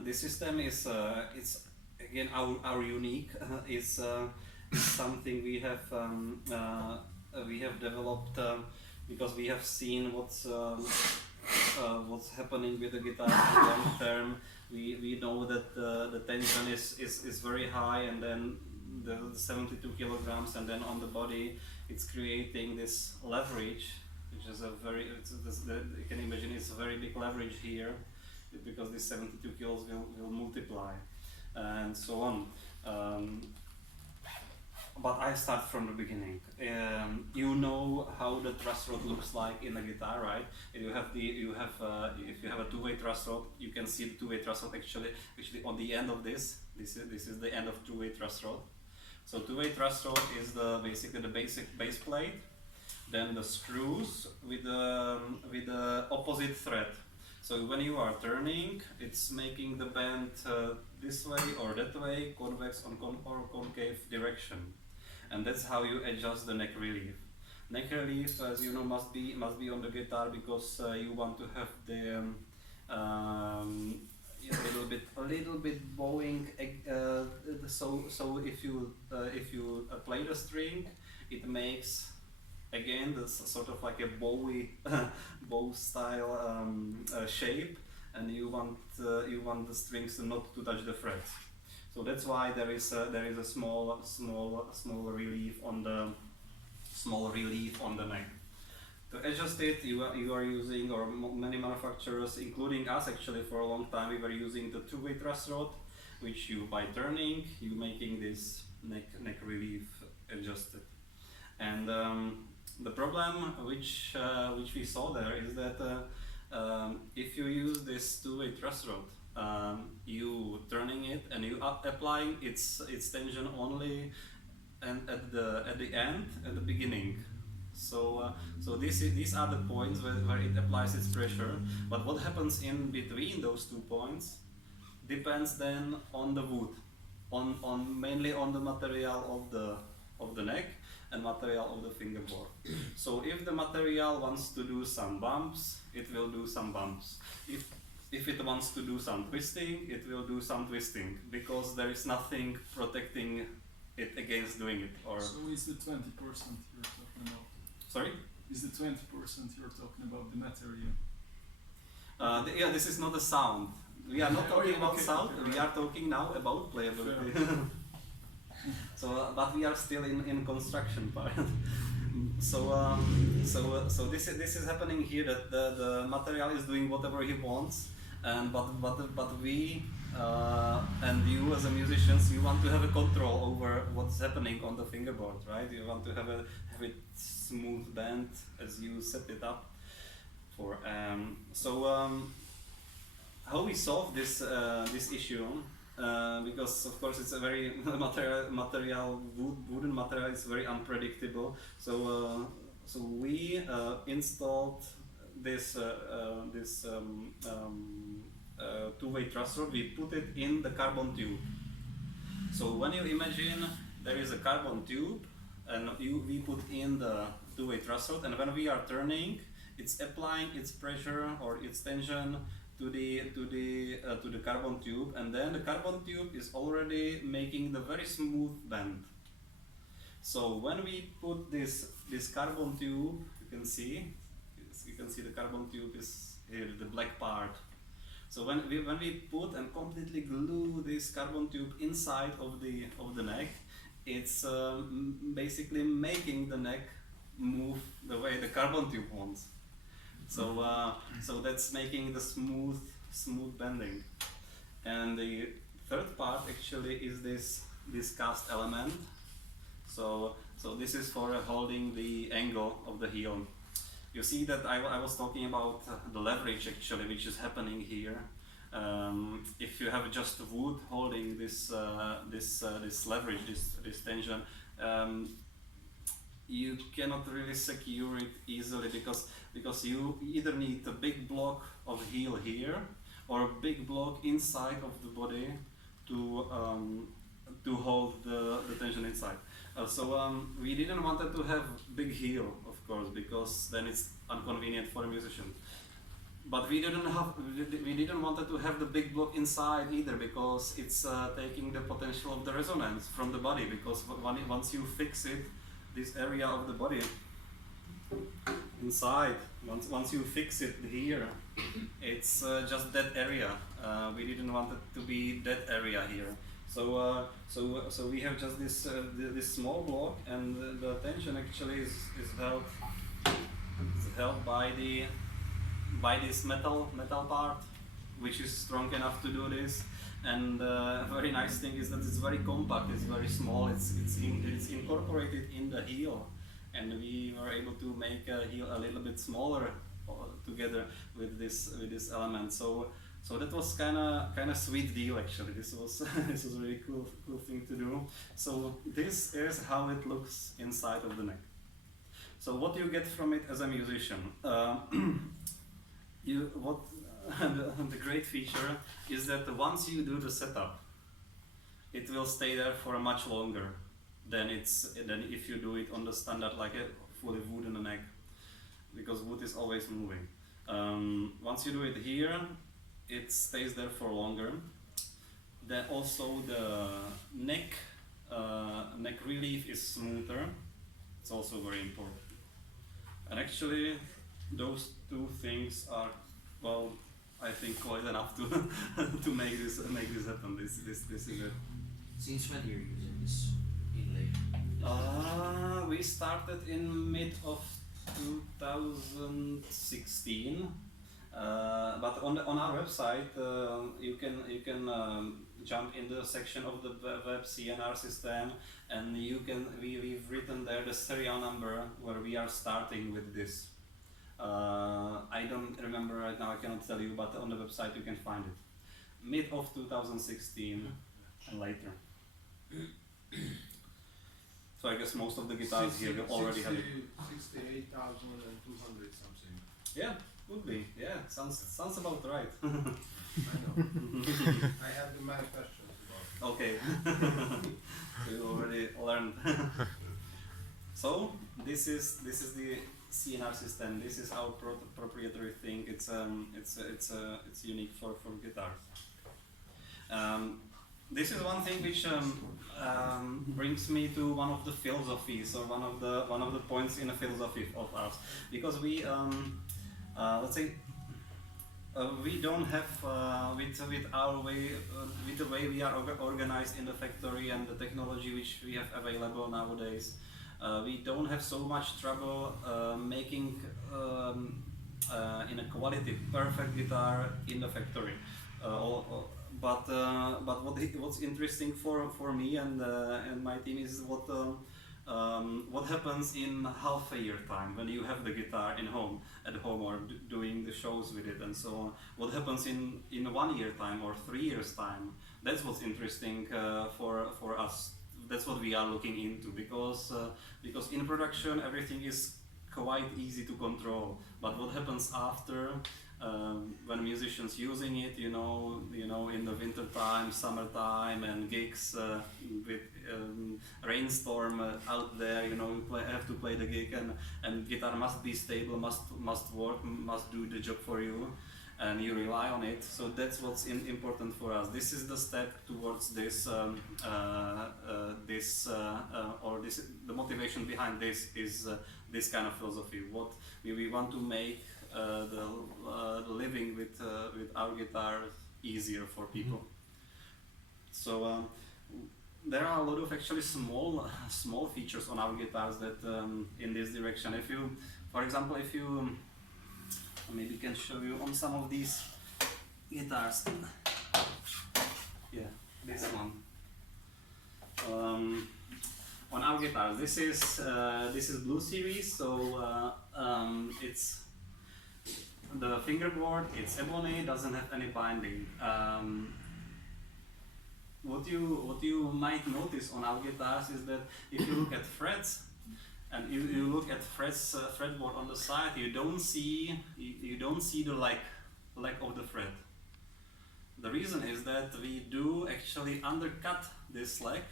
this system is it's again our unique is something we have developed because we have seen what's happening with the guitar long term. We know that the tension is very high, and then the 72 kilograms, and then on the body it's creating this leverage, which is you can imagine it's a very big leverage here, because these 72 kilos will multiply and so on. But I start from the beginning. You know how the truss rod looks like in a guitar, right? If you have a two-way truss rod, you can see the two-way truss rod actually on the end of this. This is the end of two-way truss rod. So two-way truss rod is basically the basic base plate. Then the screws with the opposite thread. So when you are turning, it's making the bend this way or that way, convex or concave direction, and that's how you adjust the neck relief. Neck relief, as you know, must be on the guitar because you want to have the a little bit bowing. So if you play the string, it makes again this sort of like a bow style shape, and you want the strings not to touch the frets. So that's why there is a small relief on the neck. To adjust it, you are using, or many manufacturers, including us actually, for a long time we were using the two-way truss rod, which you by turning you making this neck relief adjusted. And the problem which we saw there is that if you use this two-way truss rod, you turning it and you applying its tension only and at the end, at the beginning. So these are the points where it applies its pressure. But what happens in between those 2 points depends then on the wood, mainly on the material of the neck and material of the fingerboard. So if the material wants to do some bumps, it will do some bumps. If it wants to do some twisting, it will do some twisting, because there is nothing protecting it against doing it. Or so is the 20% you're talking about? Sorry? Is the 20% you're talking about the material? Yeah, this is not a sound. We are not talking about sound. We are talking now about playability. So, but we are still in construction part. So this is happening here, that the material is doing whatever he wants, and but we and you as a musicians, you want to have a control over what's happening on the fingerboard, right? You want to have it smooth bend as you set it up for. How we solve this issue? Because of course it's a very wooden material is very unpredictable. So we installed this two-way truss rod. We put it in the carbon tube. So when you imagine there is a carbon tube, and we put in the two-way truss rod, and when we are turning, it's applying its pressure or its tension to the carbon tube, and then the carbon tube is already making the very smooth bend. So when we put this carbon tube, you can see the carbon tube is here, the black part. So when we put and completely glue this carbon tube inside of the neck, it's basically making the neck move the way the carbon tube wants. So that's making the smooth bending. And the third part actually is this cast element. So this is for holding the angle of the heel. You see that I was talking about the leverage actually, which is happening here. If you have just wood holding this leverage, this tension, you cannot really secure it easily because you either need a big block of heel here or a big block inside of the body to hold the tension inside. We didn't want to have big heel, of course, because then it's inconvenient for a musician. But we didn't want to have the big block inside either, because it's taking the potential of the resonance from the body. Because once you fix it, this area of the body inside, once you fix it here, it's just that area. We didn't want it to be that area here. So we have just this small block, and the tension actually is held by this metal part, which is strong enough to do this. And a very nice thing is that it's very compact, it's very small, it's incorporated in the heel, and we were able to make a heel a little bit smaller together with this element. So that was kind of sweet deal actually. This was a really cool thing to do. So this is how it looks inside of the neck. So what you get from it as a musician? The great feature is that once you do the setup, it will stay there for much longer than if you do it on the standard, like a fully wooden neck, because wood is always moving. Once you do it here, it stays there for longer. Then also the neck relief is smoother. It's also very important. And actually, those two things are, well, I think quite enough to make this happen. This is it. Since when you're using this inlay? We started in mid of 2016, but on our website you can jump in the section of the web CNR system, and we've written there the serial number where we are starting with this. I don't remember right now, I cannot tell you, but on the website you can find it. Mid of 2016 and later. So I guess most of the guitars here will already have it. 68,200 something. Yeah, would be. Yeah, sounds about right. I know. I have the manifestos about it. Okay. You already learned. So this is the CNR system. This is our proprietary thing. It's unique for guitars. This is one thing which brings me to one of the philosophies, or one of the points in the philosophy of ours, because we let's say we don't have with our way with the way we are organized in the factory and the technology which we have available nowadays. we don't have so much trouble making in a quality perfect guitar in the factory. But what's interesting for me and my team is what happens in half a year time when you have the guitar at home or doing the shows with it and so on. What happens in 1 year time or 3 years time? That's what's interesting for us. That's what we are looking into because in production everything is quite easy to control. But what happens after? When musicians using it, you know, in the winter time, summertime, and gigs with rainstorm out there, you have to play the gig, and guitar must be stable, must work, must do the job for you, and you rely on it. So that's what's important for us. This is the step towards this. The motivation behind this is this kind of philosophy. What we want to make. The living with our guitar easier for people. So there are a lot of actually small features on our guitars that in this direction. If you, for example, maybe can show you on some of these guitars. Yeah, this one. On our guitars, this is Blue Series. So it's. The fingerboard, it's ebony, doesn't have any binding. What you might notice on our guitars is that if you look at frets and you look at frets fretboard on the side, you don't see the leg of the fret. The reason is that we do actually undercut this leg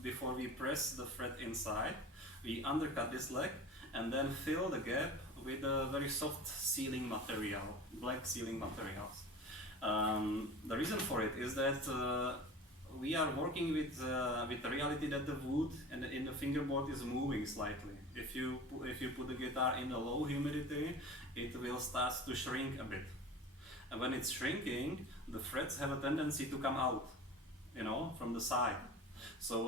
before we press the fret inside. We undercut this leg and then fill the gap with a very soft sealing material, black sealing materials. The reason for it is that we are working with the reality that the wood and in the fingerboard is moving slightly. If you put the guitar in a low humidity, it will start to shrink a bit. And when it's shrinking, the frets have a tendency to come out, from the side. So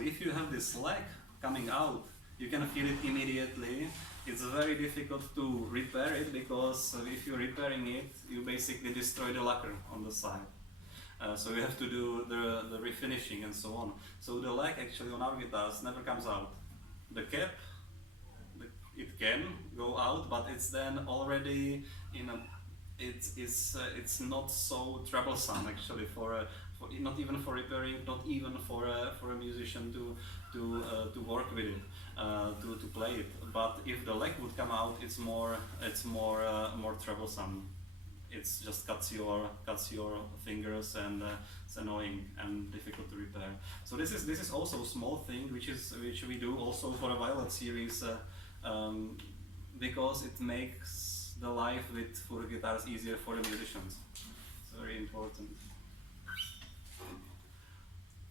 if you have this leg coming out, you can feel it immediately. It's very difficult to repair it because if you're repairing it, you basically destroy the lacquer on the side. So you have to do the refinishing and so on. So the leg actually on our guitars never comes out. The cap, it can go out, but it's then already it's not so troublesome actually for not even for repairing, not even for a musician to work with it. To play it, but if the leg would come out, it's more troublesome. It's just cuts your fingers and it's annoying and difficult to repair. So this is also a small thing which we do also for a Violet series because it makes the life with Furch guitars easier for the musicians. It's very important.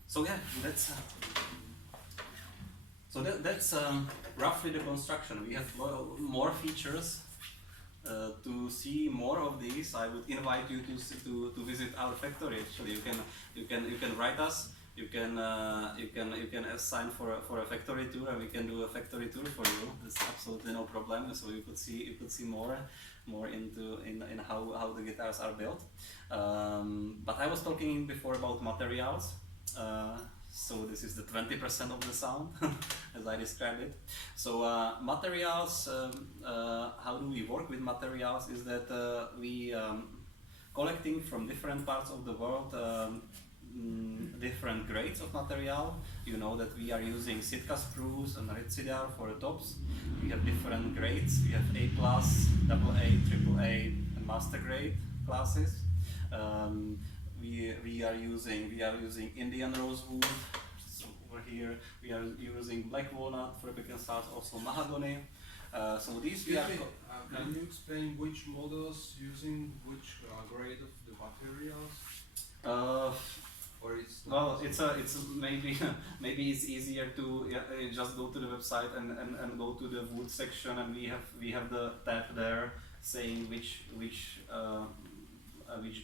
So yeah, that's. So that's roughly the construction. We have more features. To see more of these, I would invite you to visit our factory. Actually, you can write us. You can assign for a factory tour, and we can do a factory tour for you. It's absolutely no problem. So you could see more in how the guitars are built. But I was talking before about materials. So this is the 20% of the sound, as I described it. So materials, how do we work with materials is that we collecting from different parts of the world different grades of material. You know that we are using Sitka spruce and Ritzidia for the tops. We have different grades. We have A+, AA, AAA, and master grade classes. We are using Indian rosewood. So over here we are using black walnut for picking stars, also mahogany. So these we are. Can you explain which models using which grade of the materials? Or it's well, it's maybe it's easier to just go to the website and go to the wood section, and we have the tab there saying which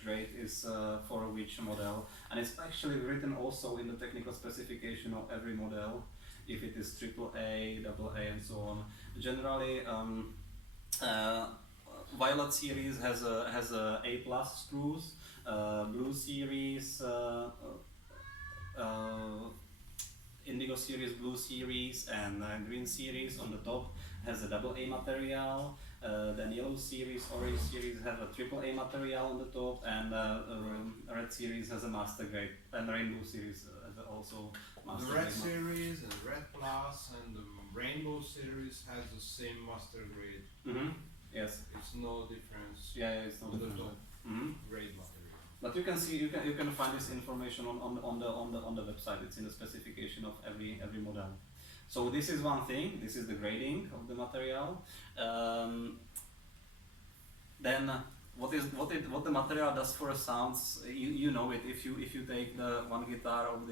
grade is for which model, and it's actually written also in the technical specification of every model. if it is AAA, AA, and so on. Generally, Violet series has a A+ screws. Blue series, Indigo series, Blue series, and Green series on the top has a AA material. Then Yellow series, Orange series have a AAA material on the top, and Red series has a master grade, and Rainbow series has also master The grade. Red series and Red Plus and the Rainbow series has the same master grade. Yes. It's no difference. Yeah, it's not on the different. top grade material. But you can see, you can find this information on the website. It's in the specification of every model. So this is one thing. This is the grading of the material. Then what the material does for sounds, you know it. If you take the one guitar of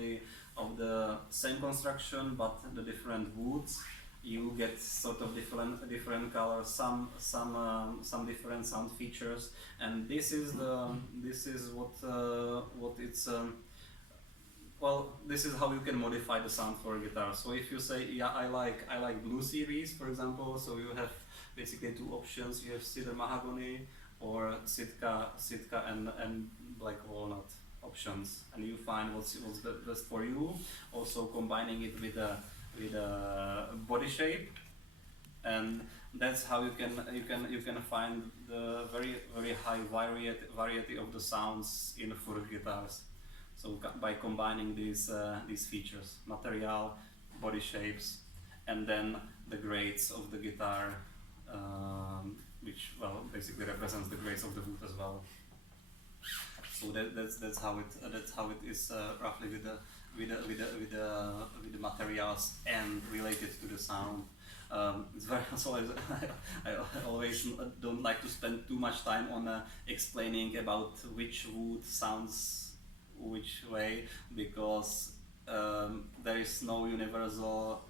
the same construction but the different woods, you get sort of different colors, some different sound features, and this is what it's. Well, this is how you can modify the sound for a guitar. So if you say, yeah, I like Blue series, for example, so you have basically two options. You have cedar mahogany or Sitka and black walnut options, and you find what's best for you. Also combining it with a body shape, and that's how you can find the very high variety of the sounds in Furch guitars. So by combining these features, material, body shapes, and then the grades of the guitar, which basically represents the grades of the wood as well. So that's how it is roughly with the materials and related to the sound. It's very so I always don't like to spend too much time on explaining about which wood sounds which way, because there is no universal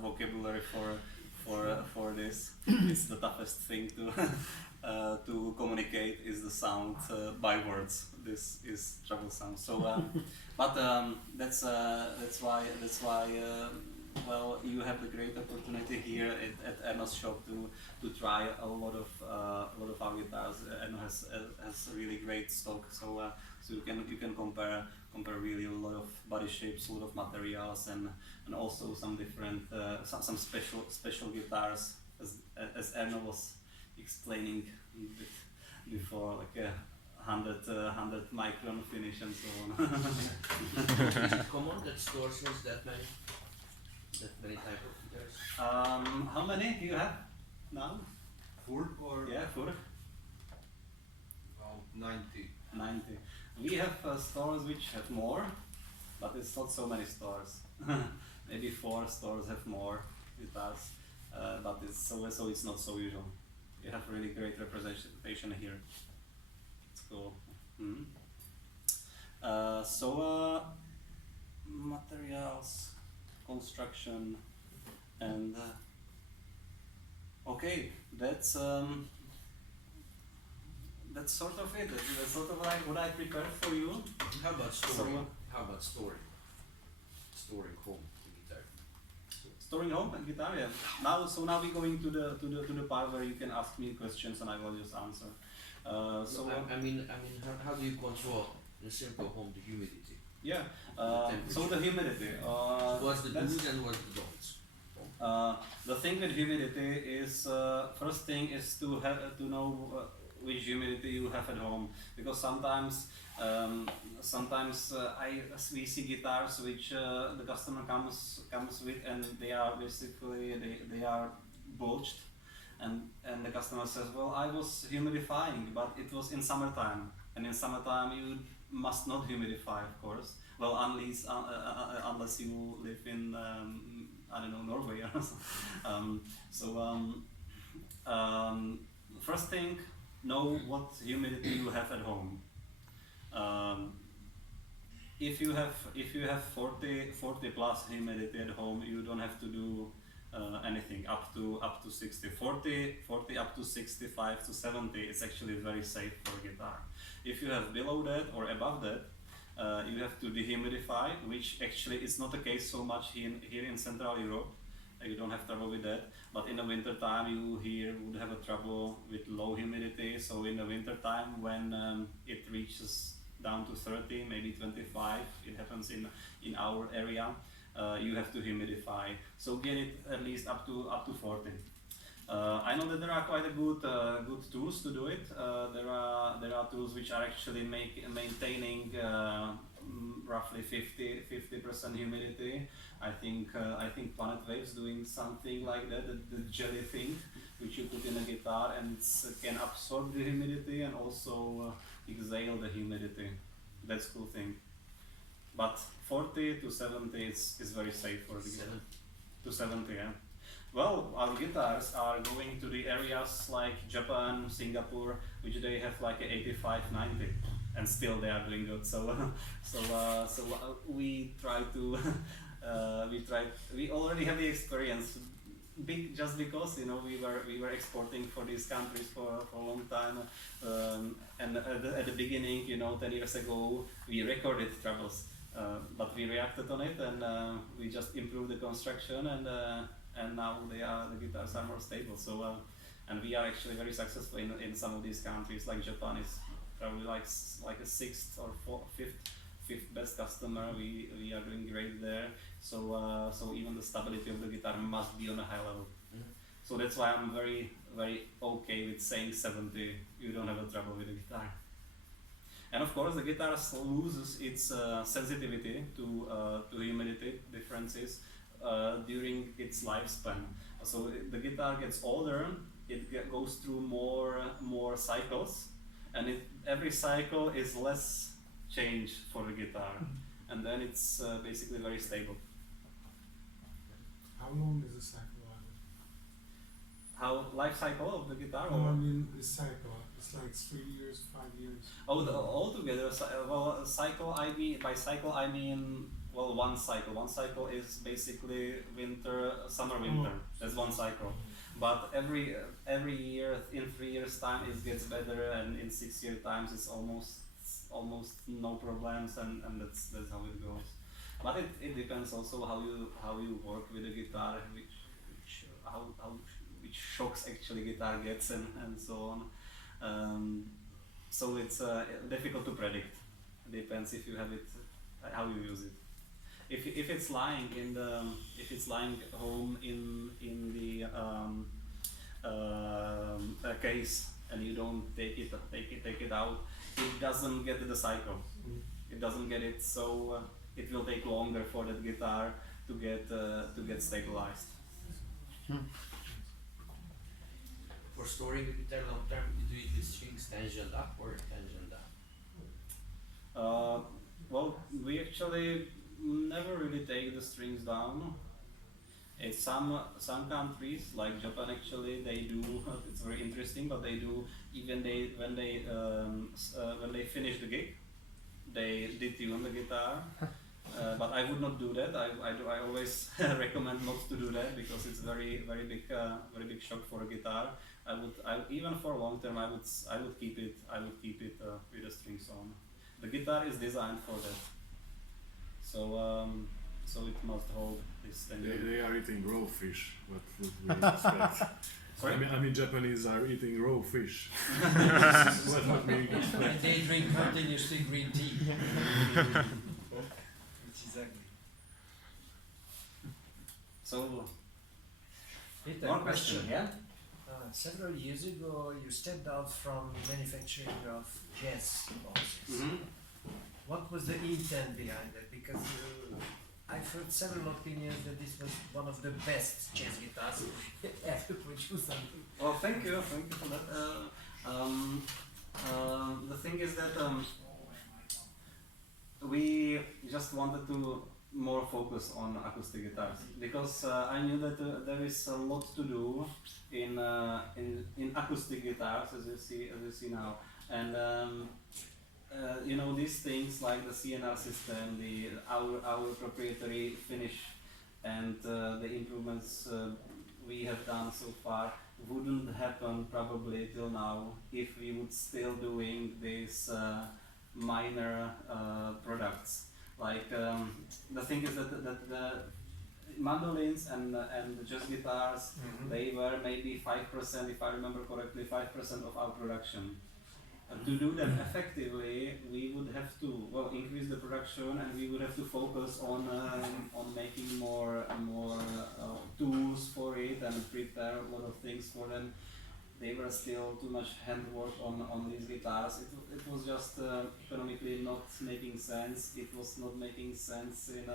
vocabulary for this. It's the toughest thing to communicate is the sound by words. This is troublesome. So, but that's why well, you have the great opportunity here at Erno's shop to try a lot of our guitars. Erno has really great stock, so you can compare really a lot of body shapes, a lot of materials, and also some different some special guitars, as Erno was explaining a bit before, like a 100 micron finish and so on. Is it common that stores use that many type of guitars? How many do you have now? Full or Yeah, Furch. about 90. 90. We have stores which have more, but it's not so many stores. Maybe 4 stores have more guitars, but it's not so usual. You have really great representation here. It's cool. Materials, construction, and okay, that's sort of it. That's sort of like what I prepared for you. How about storing? So, How about storing? Storing home the guitar. storing home and guitar. Yeah. Now we're going to the part where you can ask me questions and I will just answer. I mean, how do you control in a simple home the humidity? Yeah. temperature. So the humidity. What's the that's- do's and what's the don'ts? The thing with humidity is first thing is to know which humidity you have at home, because sometimes we see guitars which the customer comes with and they are basically they are bulged, and the customer says, well, I was humidifying, but it was in summertime, and in summertime you must not humidify, of course. Well, unless you live in I don't know, Norway or something. First thing, know what humidity you have at home. If you have 40 plus humidity at home, you don't have to do anything up to 60. 40 up to 65 to 70 is actually very safe for a guitar. If you have below that or above that, you have to dehumidify, which actually is not the case so much here in Central Europe. You don't have trouble with that, but in the winter time you here would have a trouble with low humidity. So in the winter time when it reaches down to 30, maybe 25, it happens in our area, you have to humidify. So get it at least up to 40. I know that there are quite a good tools to do it. There are tools which are actually maintaining roughly 50% humidity. I think Planet Wave's doing something like that, the jelly thing, which you put in a guitar and it can absorb the humidity and also exhale the humidity. That's a cool thing. But 40 to 70 is very safe for the guitar. To 70, yeah. Well, our guitars are going to the areas like Japan, Singapore, which they have like 85, 90, and still they are doing good. So, we try to, we already have the experience. Just because we were exporting for these countries for a long time, and at the beginning, 10 years ago, we recorded troubles, but we reacted on it and we just improved the construction and now the guitars are more stable. So and we are actually very successful in some of these countries. Like Japan is probably like a sixth or fifth best customer. We are doing great there. So even the stability of the guitar must be on a high level. Mm-hmm. So that's why I'm very okay with saying 70. You don't have a trouble with the guitar. And of course, the guitar loses its sensitivity to humidity differences during its lifespan. So the guitar gets older, it goes through more cycles, and every cycle is less change for the guitar, and then it's basically very stable. How long is the cycle? How life cycle of the guitar? No, I mean the cycle. It's like 3 years, 5 years. Oh, altogether. Well, cycle. By cycle I mean one cycle. One cycle is basically winter, summer, winter. That's one cycle. But every year, in 3 years' time, it gets better, and in 6 year times, it's almost no problems, and that's how it goes. But it depends also how you work with the guitar, which shocks actually guitar gets and so on. So it's difficult to predict. It depends if you have it, how you use it. If it's lying home in the case and you don't take it out, it doesn't get the cycle. It doesn't get it, so it will take longer for that guitar to get stabilized. For storing the guitar long term, you do it with strings tensioned up or tensioned down? Well, we actually never really take the strings down. In some countries, like Japan, actually they do. It's very interesting, but they do even when they finish the gig, they detune the guitar. But I would not do that. I always recommend not to do that because it's very big shock for a guitar. Even for long term, I would keep it with the strings on. The guitar is designed for that. So it must hold this tension. They are eating raw fish. What would we expect? Sorry? I mean, Japanese are eating raw fish. What would we expect? And they drink continuously green tea. Which is ugly. So Peter, one question, yeah? Several years ago, you stepped out from manufacturing of jazz boxes. Mm-hmm. What was the intent behind it? Because I've heard several opinions that this was one of the best jazz guitars ever produced. Well, thank you for that. The thing is that we just wanted to more focus on acoustic guitars because I knew that there is a lot to do in acoustic guitars, as you see now, and these things like the CNR system, our proprietary finish, and the improvements we have done so far wouldn't happen probably till now if we would still doing this minor products. Like the thing is that the mandolins and the jazz guitars, they were maybe 5%, if I remember correctly, 5% of our production. To do that effectively, we would have to increase the production, and we would have to focus on making more tools for it and prepare a lot of things for them. They were still too much handwork on these guitars. It was just economically not making sense. It was not making sense in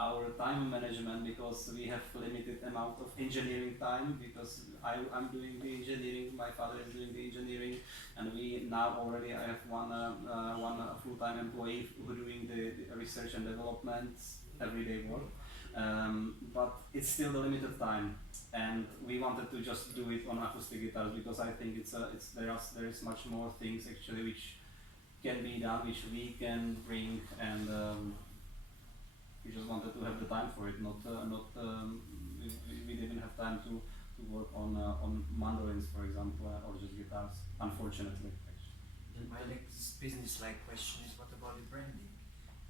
our time management, because we have limited amount of engineering time, because I'm doing the engineering, my father is doing the engineering, and we now already I have one full-time employee who doing the research and development, everyday work. But it's still the limited time, and we wanted to just do it on acoustic guitars, because I think there is much more things actually which can be done, which we can bring, and we just wanted to have the time for it. We didn't have time to work on mandolins, for example, or just guitars, unfortunately. My next business-like question is, what about the branding?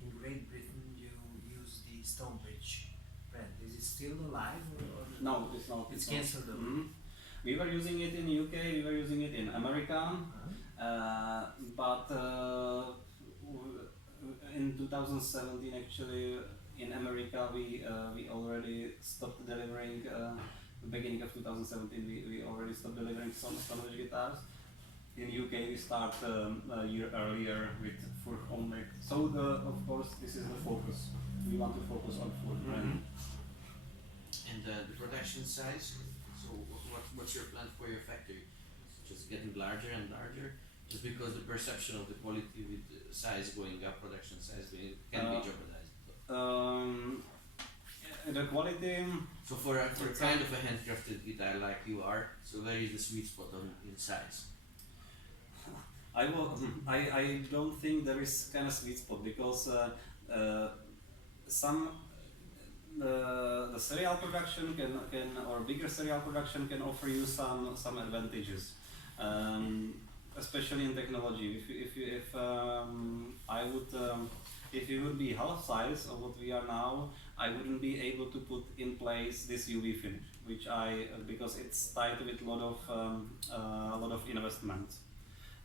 In Great Britain, you use the Stonebridge brand. Is it still alive? Or No, it's not. It's cancelled. We were using it in UK, we were using it in America, but in 2017 actually in America we already stopped delivering. The beginning of 2017 we already stopped delivering some Stonebridge guitars. In UK we start a year earlier with Furch only. So of course this is the focus. We want to focus on Furch brand. And the production size. So what's your plan for your factory? Just getting larger and larger? Just because the perception of the quality with the size going up, production size can be jeopardized. The quality. So for kind of a handcrafted guitar like you are, so where is the sweet spot in size? I don't think there is kind of sweet spot, because the serial production can or bigger serial production can offer you some advantages, especially in technology. If you would be half size of what we are now, I wouldn't be able to put in place this UV finish, because it's tied with a lot of investment,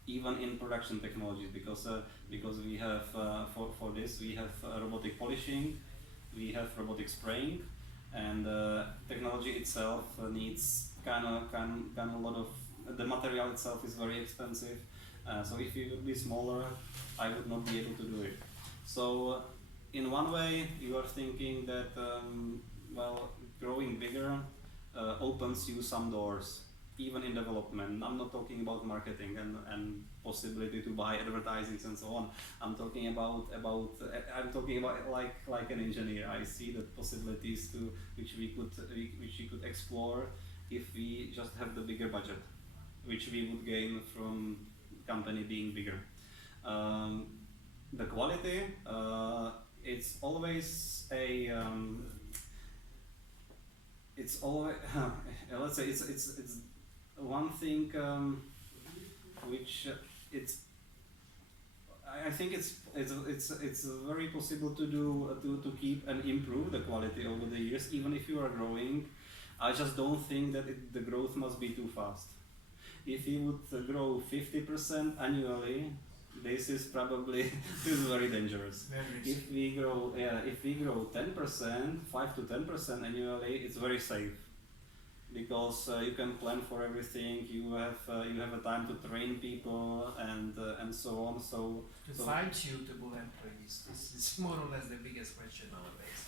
even in production technology, because we have for this we have robotic polishing, we have robotic spraying, and technology itself needs kind of a lot of, the material itself is very expensive. So if it would be smaller, I would not be able to do it. So in one way you are thinking that growing bigger opens you some doors, even in development. I'm not talking about marketing and possibility to buy advertisings and so on. I'm talking about like an engineer. I see the possibilities which we could explore if we just have the bigger budget, which we would gain from company being bigger. The quality, it's always a it's always let's say it's one thing which I think it's very possible to do to keep and improve the quality over the years, even if you are growing. I just don't think that the growth must be too fast. If you would grow 50% annually, this is probably very dangerous. If we grow 10%, 5 to 10% annually, it's very safe, because you can plan for everything. You have a time to train people and so on. So find suitable employees. This is more or less the biggest question nowadays.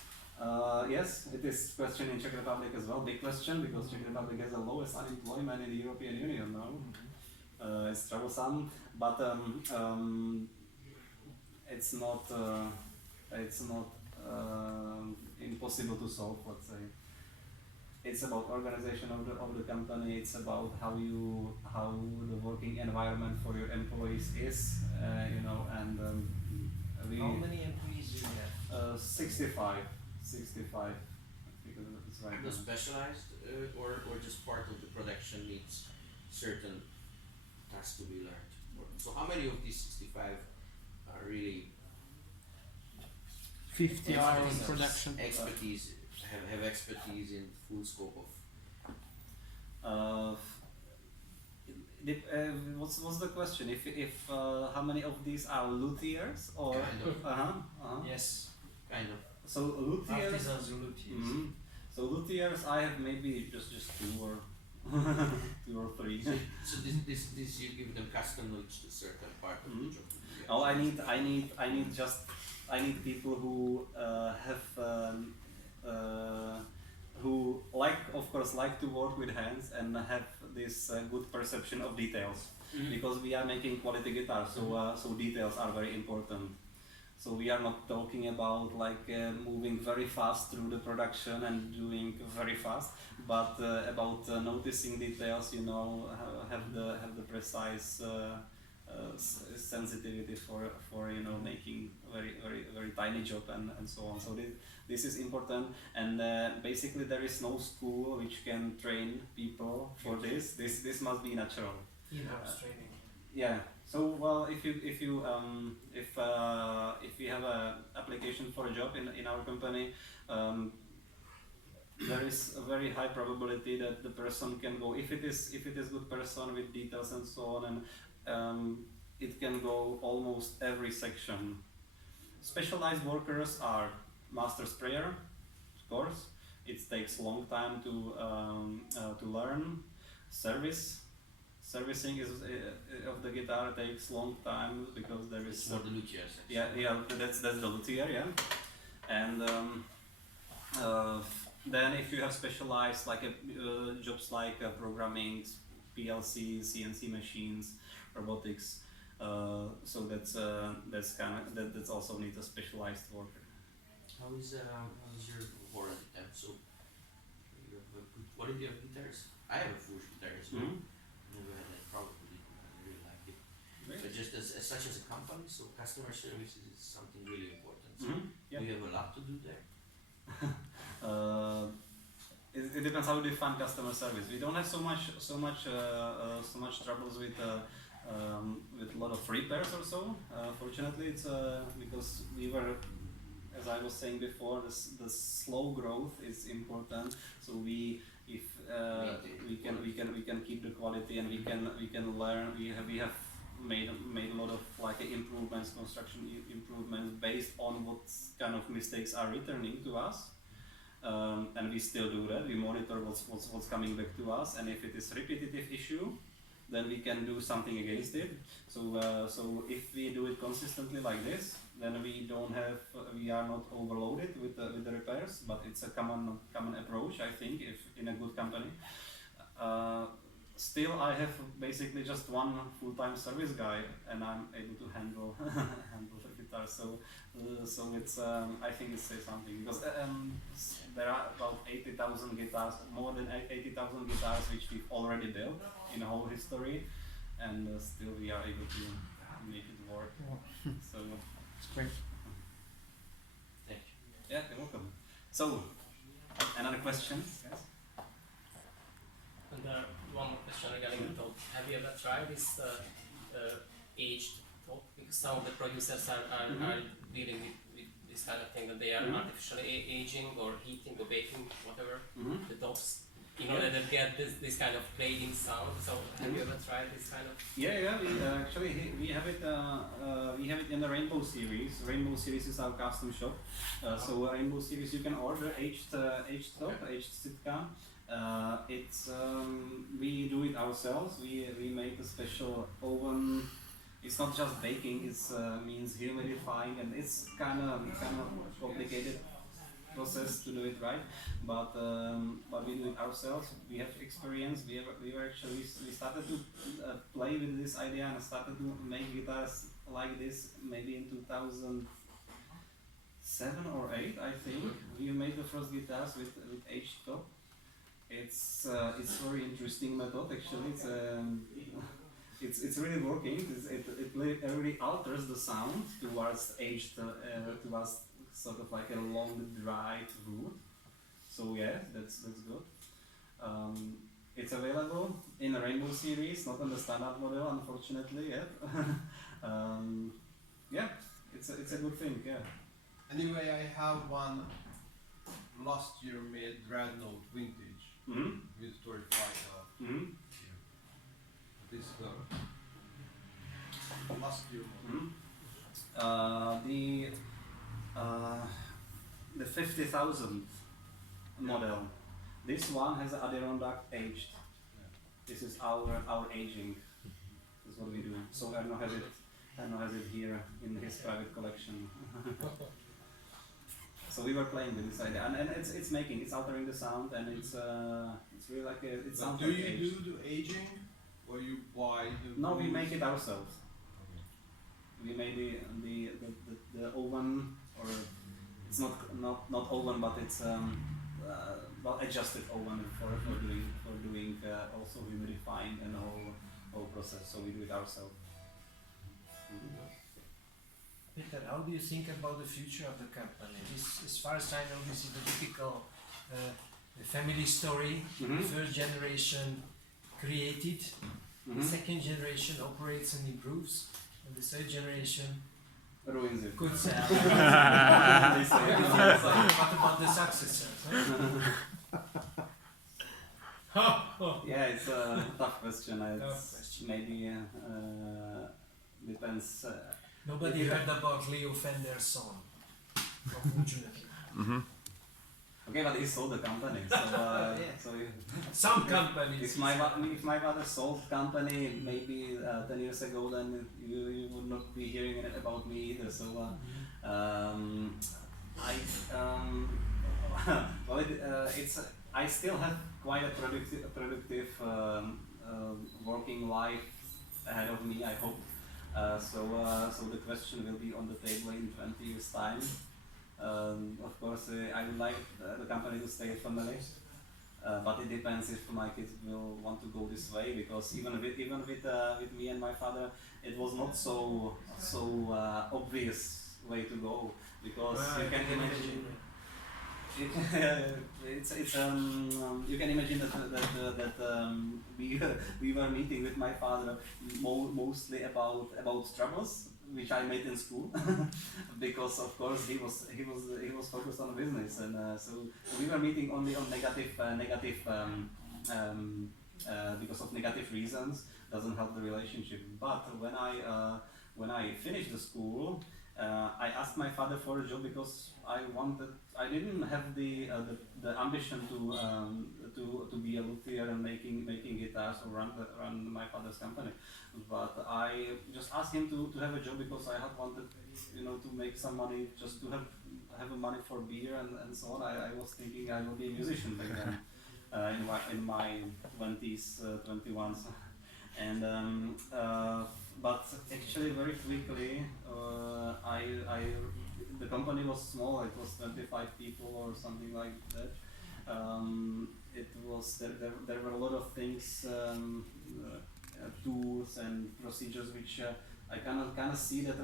Yes, it is question in Czech Republic as well. Big question, because Czech Republic has the lowest unemployment in the European Union now. It's troublesome, but it's not impossible to solve. Let's say it's about organization of the company. It's about how the working environment for your employees is, and how many employees do you have? 65. Because it's right. The specialized or just part of the production needs certain tasks to be learned. So how many of these 65 are really 50 hour expertise- production. expertise have expertise in full scope of Uh, what's the question? If how many of these are luthiers or? kind of Yes. kind of So luthiers. Artisans or luthiers. Mhm. So luthiers, I have maybe just two or two or three. so this you give them custom knowledge to certain part of the job. Yeah. Oh, I need people who have who of course like to work with hands and have this good perception of details, because we are making quality guitars, so details are very important. So we are not talking about moving very fast through the production and doing very fast, but about noticing details. Have the precise sensitivity for making very tiny job and so on. So this is important, and basically there is no school which can train people for this. This must be natural. In-house training. Yeah. So well, if you have a application for a job in our company, there is a very high probability that the person can go, if it is good person with details and so on, and it can go almost every section. Specialized workers are master sprayer, of course. It takes long time to learn. Servicing of the guitar takes long time because there is It's more the luthiers. yeah, that's the luthier, yeah. And then if you have specialized jobs like programming, PLC, CNC machines, robotics, so that's also need a specialized worker. How is your warranty time? So you have a good quality of guitars. I have a Furch guitar as well. Never had that problem with it. I really like it. But just as such as a company, so customer service is something really important. So Yeah. do you have a lot to do there? It depends how you define customer service. We don't have so much troubles with a lot of repairs or so. Fortunately, it's because we were, as I was saying before, the slow growth is important. So we can keep the quality, and we can learn. We have made a lot of improvements, construction improvements based on what kind of mistakes are returning to us. And we still do that. We monitor what's coming back to us, and if it is repetitive issue, then we can do something against it. So if we do it consistently like this, then we are not overloaded with the repairs. But it's a common approach, I think, if in a good company. Still, I have basically just one full-time service guy, and I'm able to handle the guitar. So it's I think it says something, because there are about 80,000 guitars, more than 80,000 guitars which we've already built in the whole history, and still we are able to make it work. So It's great. Thank you. yeah, you're welcome. So another question, yes? And one more question regarding the top. Have you ever tried this aged top? Because some of the producers are dealing with this kind of thing, that they are artificially aging or heating or baking, whatever, the tops, in order to get this kind of fading sound. So have you ever tried this kind of? Yeah. We have it in the Rainbow series. Rainbow series is our custom shop. So Rainbow series you can order aged top, aged sitka. It's we do it ourselves. We make a special oven. It's not just baking. It's means humidifying, and it's kind of complicated process to do it right. But we do it ourselves. We have experience. We started to play with this idea and started to make guitars like this maybe in 2007 or 8, I think. We made the first guitars with aged top. It's very interesting method actually. It's really working. It really alters the sound towards aged towards sort of like a long dried wood. So yeah, that's good. It's available in a Rainbow series, not on the standard model, unfortunately yet. Yeah, it's a good thing. Yeah. Anyway, I have one last year made Dreadnought vintage Mm-hmm. with 35 Mm-hmm. this last year model. Mm-hmm. The 50,000 model. This one has Adirondack aged. This is our aging. That's what we do. So Erno has it here in his private collection. So we were playing with this idea, and it's altering the sound, and it's really like it But sounds do like you aged. do the aging or you buy the No, we booze? make it ourselves. We made the oven, or it's not oven, but it's well adjusted oven for doing also humidifying and the whole process. So we do it ourselves. Peter, how do you think about the future of the company? This, as far as I know, this is the typical the family story. Mhm. First generation created, Mhm. the second generation operates and improves, and the third generation Ruins it. could sell. They say. What about the successors? Huh? Yeah, it's a tough question. Tough It's question. maybe depends. Nobody heard about Leo Fender's son, unfortunately. Okay, but he sold the company, so Yeah. so Some companies. if my father sold company maybe 10 years ago, then you would not be hearing about me either. So well, it's I still have quite a productive working life ahead of me, I hope. So the question will be on the table in 20 years' time. Of course, I would like the company to stay a family, but it depends if my kids will want to go this way. Because even with me and my father, it was not so obvious way to go. Because you can imagine. You can imagine that we were meeting with my father mostly about troubles which I made in school, because of course he was focused on business, and so we were meeting only on negative because of negative reasons doesn't help the relationship. But when I finished the school, I asked my father for a job because I didn't have the ambition to be a luthier and making guitars or run my father's company, but I just asked him to have a job because I had wanted to make some money, just to have money for beer and so on. I was thinking I will be a musician back then, in my 20s, 21s, and but actually very quickly the company was small. It was 25 people or something like that. It was there were a lot of things, tools and procedures which I kind of see that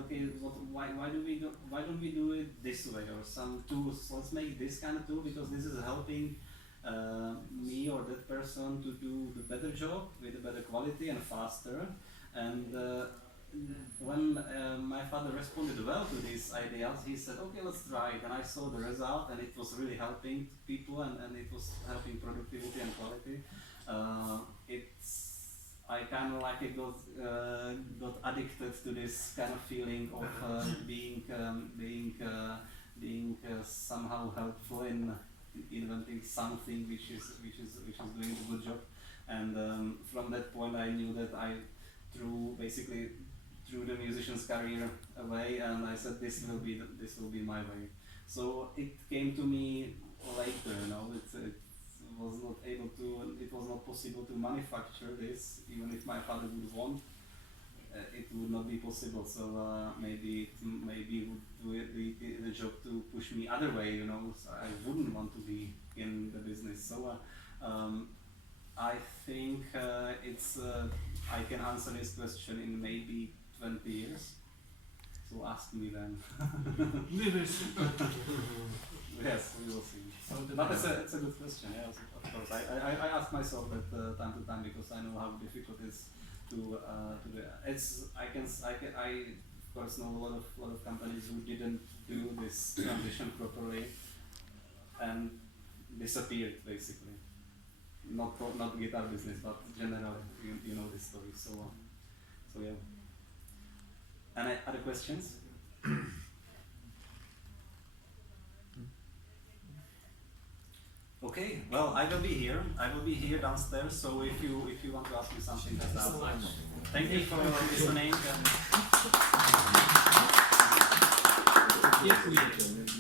why don't we do it this way, or some tools, let's make this kind of tool because this is helping me or that person to do the better job with a better quality and faster. And when my father responded well to these ideas, he said, okay, let's try it. And I saw the result, and it was really helping people, and it was helping productivity and quality. I kind of like got addicted to this kind of feeling of being somehow helpful in inventing something which is doing a good job. And from that point, I knew that I threw the musician's career away, and I said this will be my way. So it came to me later. It was not possible to manufacture this, even if my father would want. It would not be possible. So maybe it would do the job to push me other way. So I wouldn't want to be in the business. So I think I can answer this question in maybe 20 years. So ask me then. Yes, we will see. But it's a good question. Yes, of course. I ask myself that time to time because I know how difficult it is to do. I course know a lot of companies who didn't do this transition properly and disappeared basically. Not guitar business, but generally, you know this story. So yeah. Any other questions? Okay, well, I will be here. I will be here downstairs. So if you want to ask me something, just ask. Thank you for listening. And